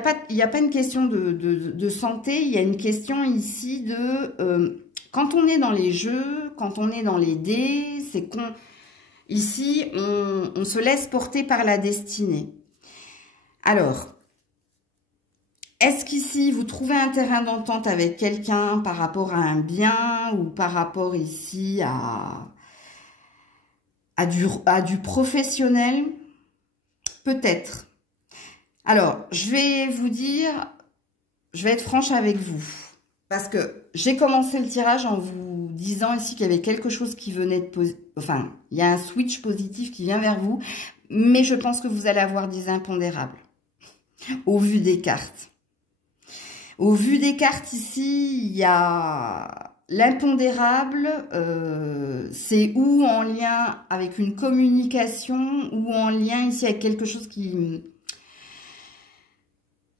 a pas une question de santé, il y a une question ici de... quand on est dans les jeux, quand on est dans les dés, c'est qu'on... Ici, on se laisse porter par la destinée. Alors, Est-ce qu'ici, vous trouvez un terrain d'entente avec quelqu'un par rapport à un bien ou par rapport ici à du professionnel? Peut-être. Alors, je vais vous dire, je vais être franche avec vous. Parce que j'ai commencé le tirage en vous disant ici qu'il y avait quelque chose qui venait de... Enfin, il y a un switch positif qui vient vers vous. Mais je pense que vous allez avoir des impondérables. Au vu des cartes. Au vu des cartes ici, il y a l'impondérable, c'est ou en lien avec une communication, ou en lien ici avec quelque chose qui...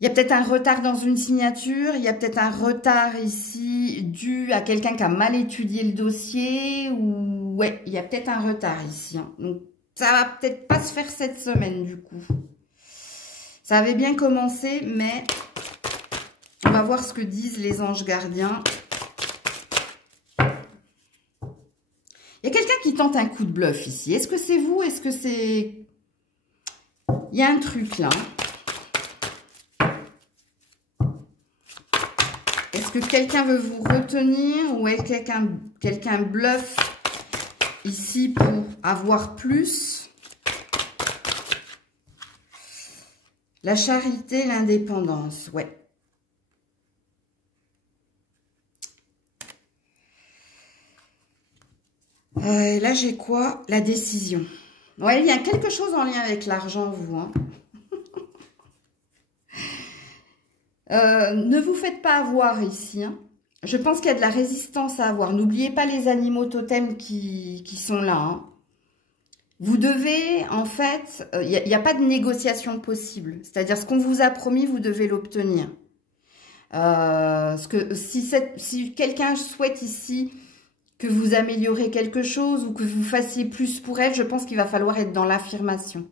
Il y a peut-être un retard dans une signature, il y a peut-être un retard ici dû à quelqu'un qui a mal étudié le dossier, ou ouais, il y a peut-être un retard ici. Hein. Donc, ça va peut-être pas se faire cette semaine du coup. Ça avait bien commencé, mais on va voir ce que disent les anges gardiens. Il y a quelqu'un qui tente un coup de bluff ici. Est-ce que c'est vous? Est-ce que c'est... Il y a un truc là. Est-ce que quelqu'un veut vous retenir ou est-ce que quelqu'un bluffe ici pour avoir plus? La charité, l'indépendance, ouais. Là, j'ai quoi? La décision. Ouais, il y a quelque chose en lien avec l'argent, vous. Hein. Ne vous faites pas avoir ici. Hein. Je pense qu'il y a de la résistance à avoir. N'oubliez pas les animaux totems qui sont là. Hein. Vous devez, en fait, il n'y a pas de négociation possible. C'est-à-dire, ce qu'on vous a promis, vous devez l'obtenir. Si quelqu'un souhaite ici que vous améliorez quelque chose ou que vous fassiez plus pour elle, je pense qu'il va falloir être dans l'affirmation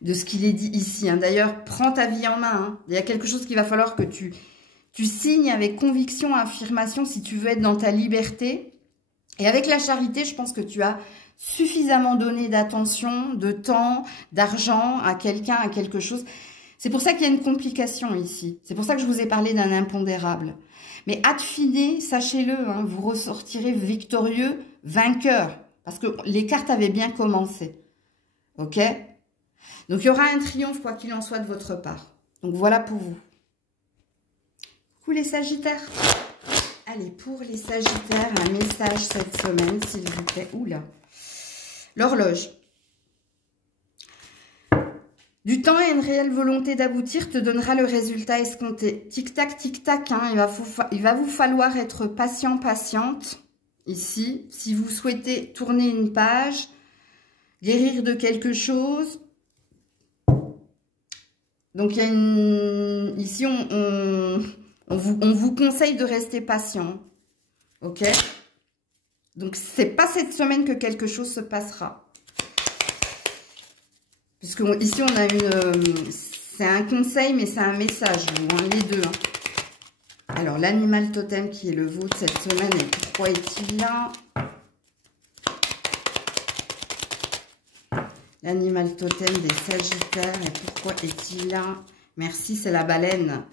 de ce qu'il est dit ici. Hein. D'ailleurs, prends ta vie en main. Hein. Il y a quelque chose qu'il va falloir que tu signes avec conviction, affirmation, si tu veux être dans ta liberté. Et avec la charité, je pense que tu as suffisamment donné d'attention, de temps, d'argent à quelqu'un, à quelque chose. C'est pour ça qu'il y a une complication ici. C'est pour ça que je vous ai parlé d'un impondérable. Mais ad fine, sachez-le, hein, vous ressortirez victorieux, vainqueur. Parce que les cartes avaient bien commencé. Ok? Donc, il y aura un triomphe, quoi qu'il en soit, de votre part. Donc, voilà pour vous. Coucou les Sagittaires. Allez, pour les Sagittaires, un message cette semaine, s'il vous plaît. Oula. L'horloge. Du temps et une réelle volonté d'aboutir te donnera le résultat escompté. Tic-tac, tic-tac, hein, il va vous falloir être patient, patiente, ici. Si vous souhaitez tourner une page, guérir de quelque chose. Donc, il y a une... Ici, on vous conseille de rester patient. Ok? Donc, c'est pas cette semaine que quelque chose se passera. Puisque ici, on a une... c'est un conseil, mais c'est un message, hein, les deux. Hein. Alors, l'animal totem qui est le vôtre cette semaine, et pourquoi est-il là? L'animal totem des Sagittaires, et pourquoi est-il là? Merci, c'est la baleine.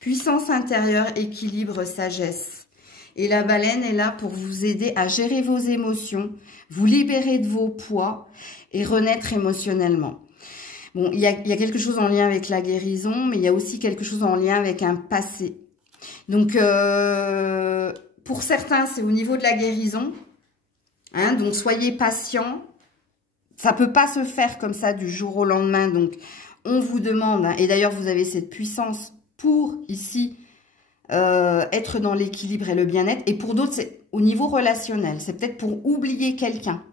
Puissance intérieure, équilibre, sagesse. Et la baleine est là pour vous aider à gérer vos émotions, vous libérer de vos poids et renaître émotionnellement. Bon, il y a quelque chose en lien avec la guérison, mais il y a aussi quelque chose en lien avec un passé. Donc, pour certains, c'est au niveau de la guérison. Hein, donc, soyez patients. Ça peut pas se faire comme ça du jour au lendemain. Donc, on vous demande, hein, et d'ailleurs, vous avez cette puissance pour, ici, être dans l'équilibre et le bien-être. Et pour d'autres, c'est au niveau relationnel. C'est peut-être pour oublier quelqu'un.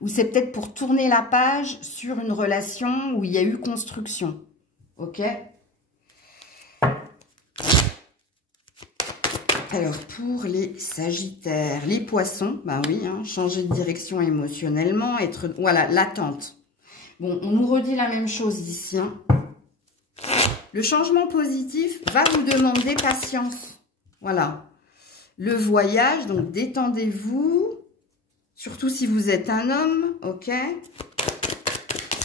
Ou c'est peut-être pour tourner la page sur une relation où il y a eu construction. Ok? Alors, pour les Sagittaires, les Poissons, ben oui, hein, changer de direction émotionnellement, être... Voilà, l'attente. Bon, on nous redit la même chose ici. Hein. Le changement positif va vous demander patience. Voilà. Le voyage, donc détendez-vous. Surtout si vous êtes un homme, ok.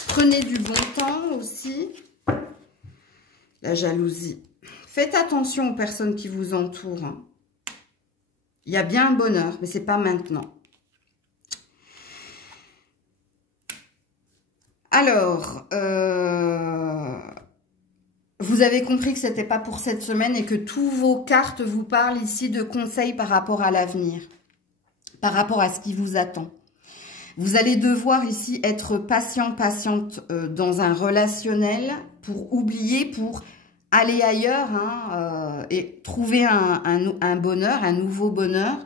Prenez du bon temps aussi. La jalousie. Faites attention aux personnes qui vous entourent. Hein. Il y a bien un bonheur, mais c'est pas maintenant. Alors, vous avez compris que ce n'était pas pour cette semaine et que tous vos cartes vous parlent ici de conseils par rapport à l'avenir, par rapport à ce qui vous attend. Vous allez devoir ici être patient, patiente dans un relationnel pour oublier, pour aller ailleurs hein, et trouver un bonheur, un nouveau bonheur.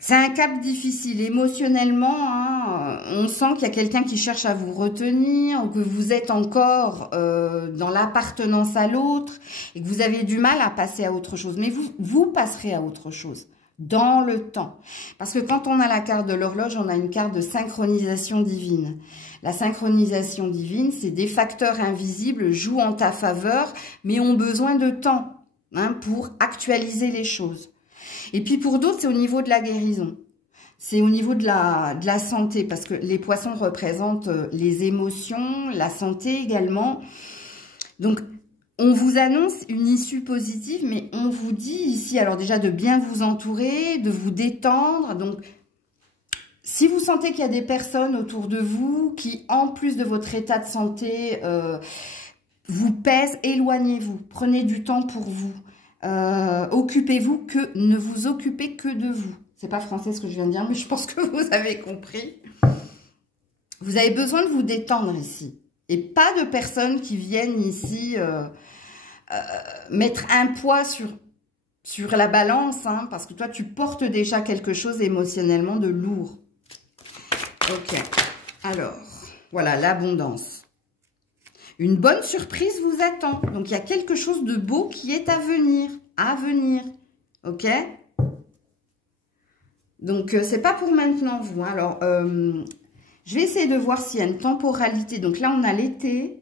C'est un cap difficile émotionnellement, hein, on sent qu'il y a quelqu'un qui cherche à vous retenir, ou que vous êtes encore dans l'appartenance à l'autre, et que vous avez du mal à passer à autre chose. Mais vous passerez à autre chose, dans le temps. Parce que quand on a la carte de l'horloge, on a une carte de synchronisation divine. La synchronisation divine, c'est des facteurs invisibles jouent en ta faveur, mais ont besoin de temps hein, pour actualiser les choses. Et puis pour d'autres, c'est au niveau de la guérison. C'est au niveau de la santé, parce que les poissons représentent les émotions, la santé également. Donc, on vous annonce une issue positive, mais on vous dit ici, alors déjà, de bien vous entourer, de vous détendre. Donc, si vous sentez qu'il y a des personnes autour de vous qui, en plus de votre état de santé, vous pèsent, éloignez-vous. Prenez du temps pour vous. Occupez-vous ne vous occupez que de vous. C'est pas français ce que je viens de dire, mais je pense que vous avez compris. Vous avez besoin de vous détendre ici. Et pas de personnes qui viennent ici mettre un poids sur la balance, hein, parce que toi, tu portes déjà quelque chose émotionnellement de lourd. Ok, alors, voilà, l'abondance. Une bonne surprise vous attend. Donc, il y a quelque chose de beau qui est à venir. Ok? Donc, c'est pas pour maintenant, vous. Hein. Alors, je vais essayer de voir s'il y a une temporalité. Donc là, on a l'été.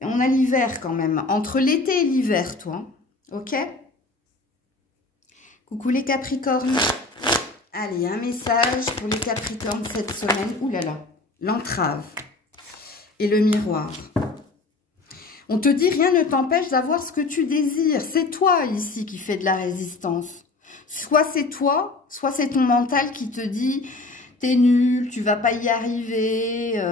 Et on a l'hiver quand même. Entre l'été et l'hiver, toi. Ok? Coucou les Capricornes. Allez, un message pour les Capricornes cette semaine. Ouh là là, l'entrave. Et le miroir. On te dit, rien ne t'empêche d'avoir ce que tu désires. C'est toi ici qui fais de la résistance. Soit c'est toi, soit c'est ton mental qui te dit, t'es nul, tu vas pas y arriver.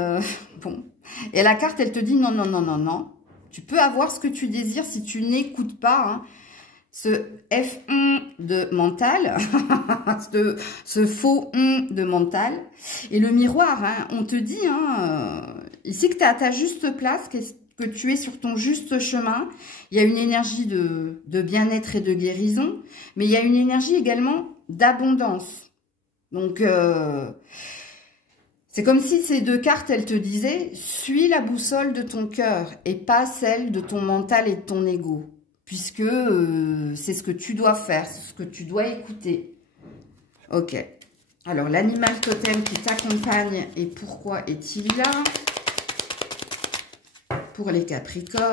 Bon. Et la carte, elle te dit, non, non, non, non, non. Tu peux avoir ce que tu désires si tu n'écoutes pas hein, ce F1 de mental, ce faux 1 de mental. Et le miroir, hein, on te dit... ici que tu es à ta juste place, que tu es sur ton juste chemin. Il y a une énergie de bien-être et de guérison, mais il y a une énergie également d'abondance. Donc, c'est comme si ces deux cartes, elles te disaient, suis la boussole de ton cœur et pas celle de ton mental et de ton ego. Puisque c'est ce que tu dois faire, c'est ce que tu dois écouter. Ok. Alors, l'animal totem qui t'accompagne et pourquoi est-il là ? Pour les Capricornes.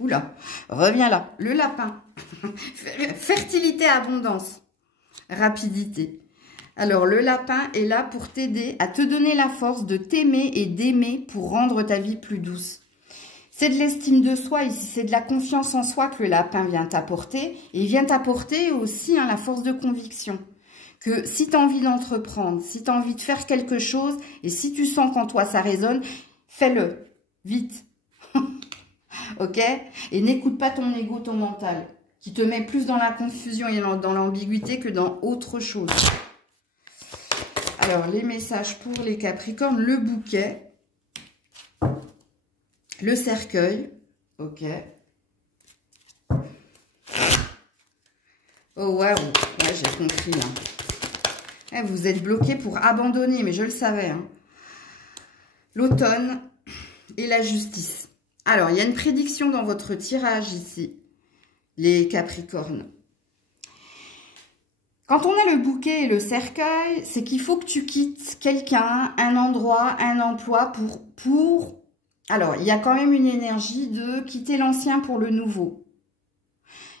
Oula, reviens là. Le lapin. Fertilité, abondance. Rapidité. Alors, le lapin est là pour t'aider à te donner la force de t'aimer et d'aimer pour rendre ta vie plus douce. C'est de l'estime de soi ici, c'est de la confiance en soi que le lapin vient t'apporter. Et il vient t'apporter aussi hein, la force de conviction. Que si tu as envie d'entreprendre, si tu as envie de faire quelque chose, et si tu sens qu'en toi ça résonne, fais-le, vite. Ok? Et n'écoute pas ton ego, ton mental, qui te met plus dans la confusion et dans l'ambiguïté que dans autre chose. Alors, les messages pour les Capricornes, le bouquet, le cercueil, ok. Oh, waouh, ouais, j'ai compris, là. Eh, vous êtes bloqué pour abandonner, mais je le savais. Hein. L'automne et la justice. Alors, il y a une prédiction dans votre tirage ici, les Capricornes. Quand on a le bouquet et le cercueil, c'est qu'il faut que tu quittes quelqu'un, un endroit, un emploi pour... Alors, il y a quand même une énergie de quitter l'ancien pour le nouveau.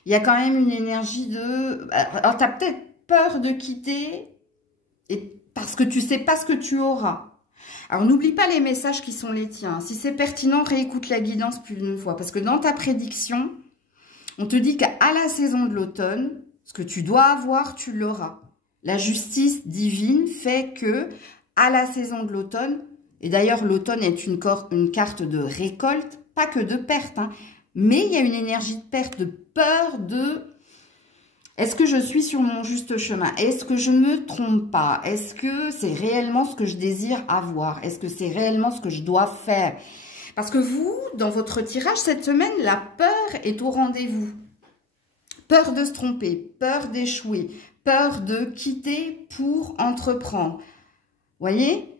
Il y a quand même une énergie de... Alors, tu as peut-être peur de quitter... Et parce que tu sais pas ce que tu auras. Alors, n'oublie pas les messages qui sont les tiens. Si c'est pertinent, réécoute la guidance plus d'une fois. Parce que dans ta prédiction, on te dit qu'à la saison de l'automne, ce que tu dois avoir, tu l'auras. La justice divine fait que, à la saison de l'automne, et d'ailleurs l'automne est une carte de récolte, pas que de perte, hein, mais il y a une énergie de perte, de peur, de... Est-ce que je suis sur mon juste chemin? Est-ce que je ne me trompe pas? Est-ce que c'est réellement ce que je désire avoir? Est-ce que c'est réellement ce que je dois faire? Parce que vous, dans votre tirage cette semaine, la peur est au rendez-vous. Peur de se tromper, peur d'échouer, peur de quitter pour entreprendre. Voyez?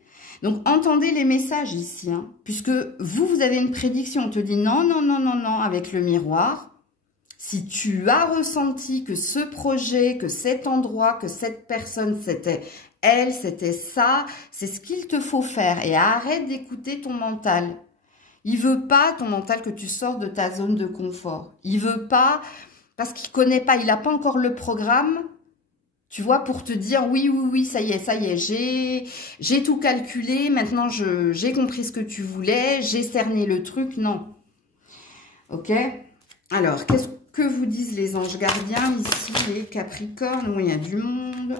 Donc, entendez les messages ici, hein, puisque vous avez une prédiction. On te dit non, non, non, non, non, avec le miroir. Si tu as ressenti que ce projet, que cet endroit, que cette personne, c'était elle, c'était ça, c'est ce qu'il te faut faire. Et arrête d'écouter ton mental. Il veut pas, ton mental, que tu sors de ta zone de confort. Il veut pas, parce qu'il connaît pas, il n'a pas encore le programme. Tu vois, pour te dire, oui, oui, oui, ça y est, j'ai tout calculé, maintenant j'ai compris ce que tu voulais, j'ai cerné le truc, non. Ok? Alors, qu'est-ce que vous disent les anges gardiens ici, les Capricornes? Oui, il y a du monde.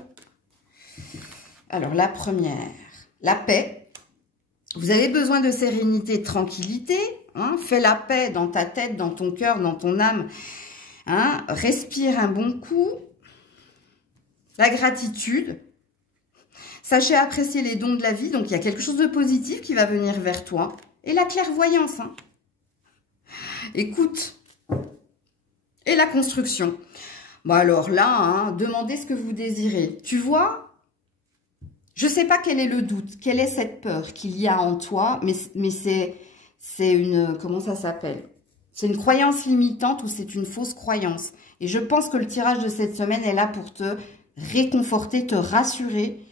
Alors, la première, la paix. Vous avez besoin de sérénité, de tranquillité. Hein? Fais la paix dans ta tête, dans ton cœur, dans ton âme. Hein? Respire un bon coup. La gratitude. Sachez apprécier les dons de la vie. Donc, il y a quelque chose de positif qui va venir vers toi. Et la clairvoyance. Hein. Écoute. Et la construction. Bon, alors là, hein, demandez ce que vous désirez. Tu vois, je ne sais pas quel est le doute, quelle est cette peur qu'il y a en toi, mais c'est une... Comment ça s'appelle? C'est une croyance limitante ou c'est une fausse croyance. Et je pense que le tirage de cette semaine est là pour te réconforter, te rassurer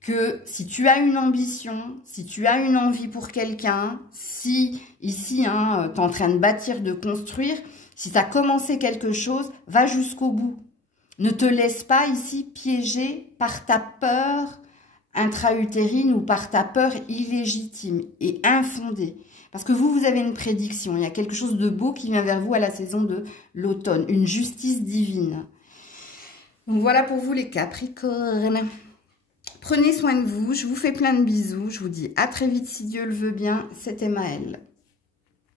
que si tu as une ambition, si tu as une envie pour quelqu'un, si ici, hein, tu es en train de bâtir, de construire, si tu as commencé quelque chose, va jusqu'au bout. Ne te laisse pas ici piéger par ta peur intra-utérine ou par ta peur illégitime et infondée. Parce que vous avez une prédiction, il y a quelque chose de beau qui vient vers vous à la saison de l'automne, une justice divine. Donc voilà pour vous les Capricornes. Prenez soin de vous, je vous fais plein de bisous, je vous dis à très vite si Dieu le veut bien, c'était Maëlle.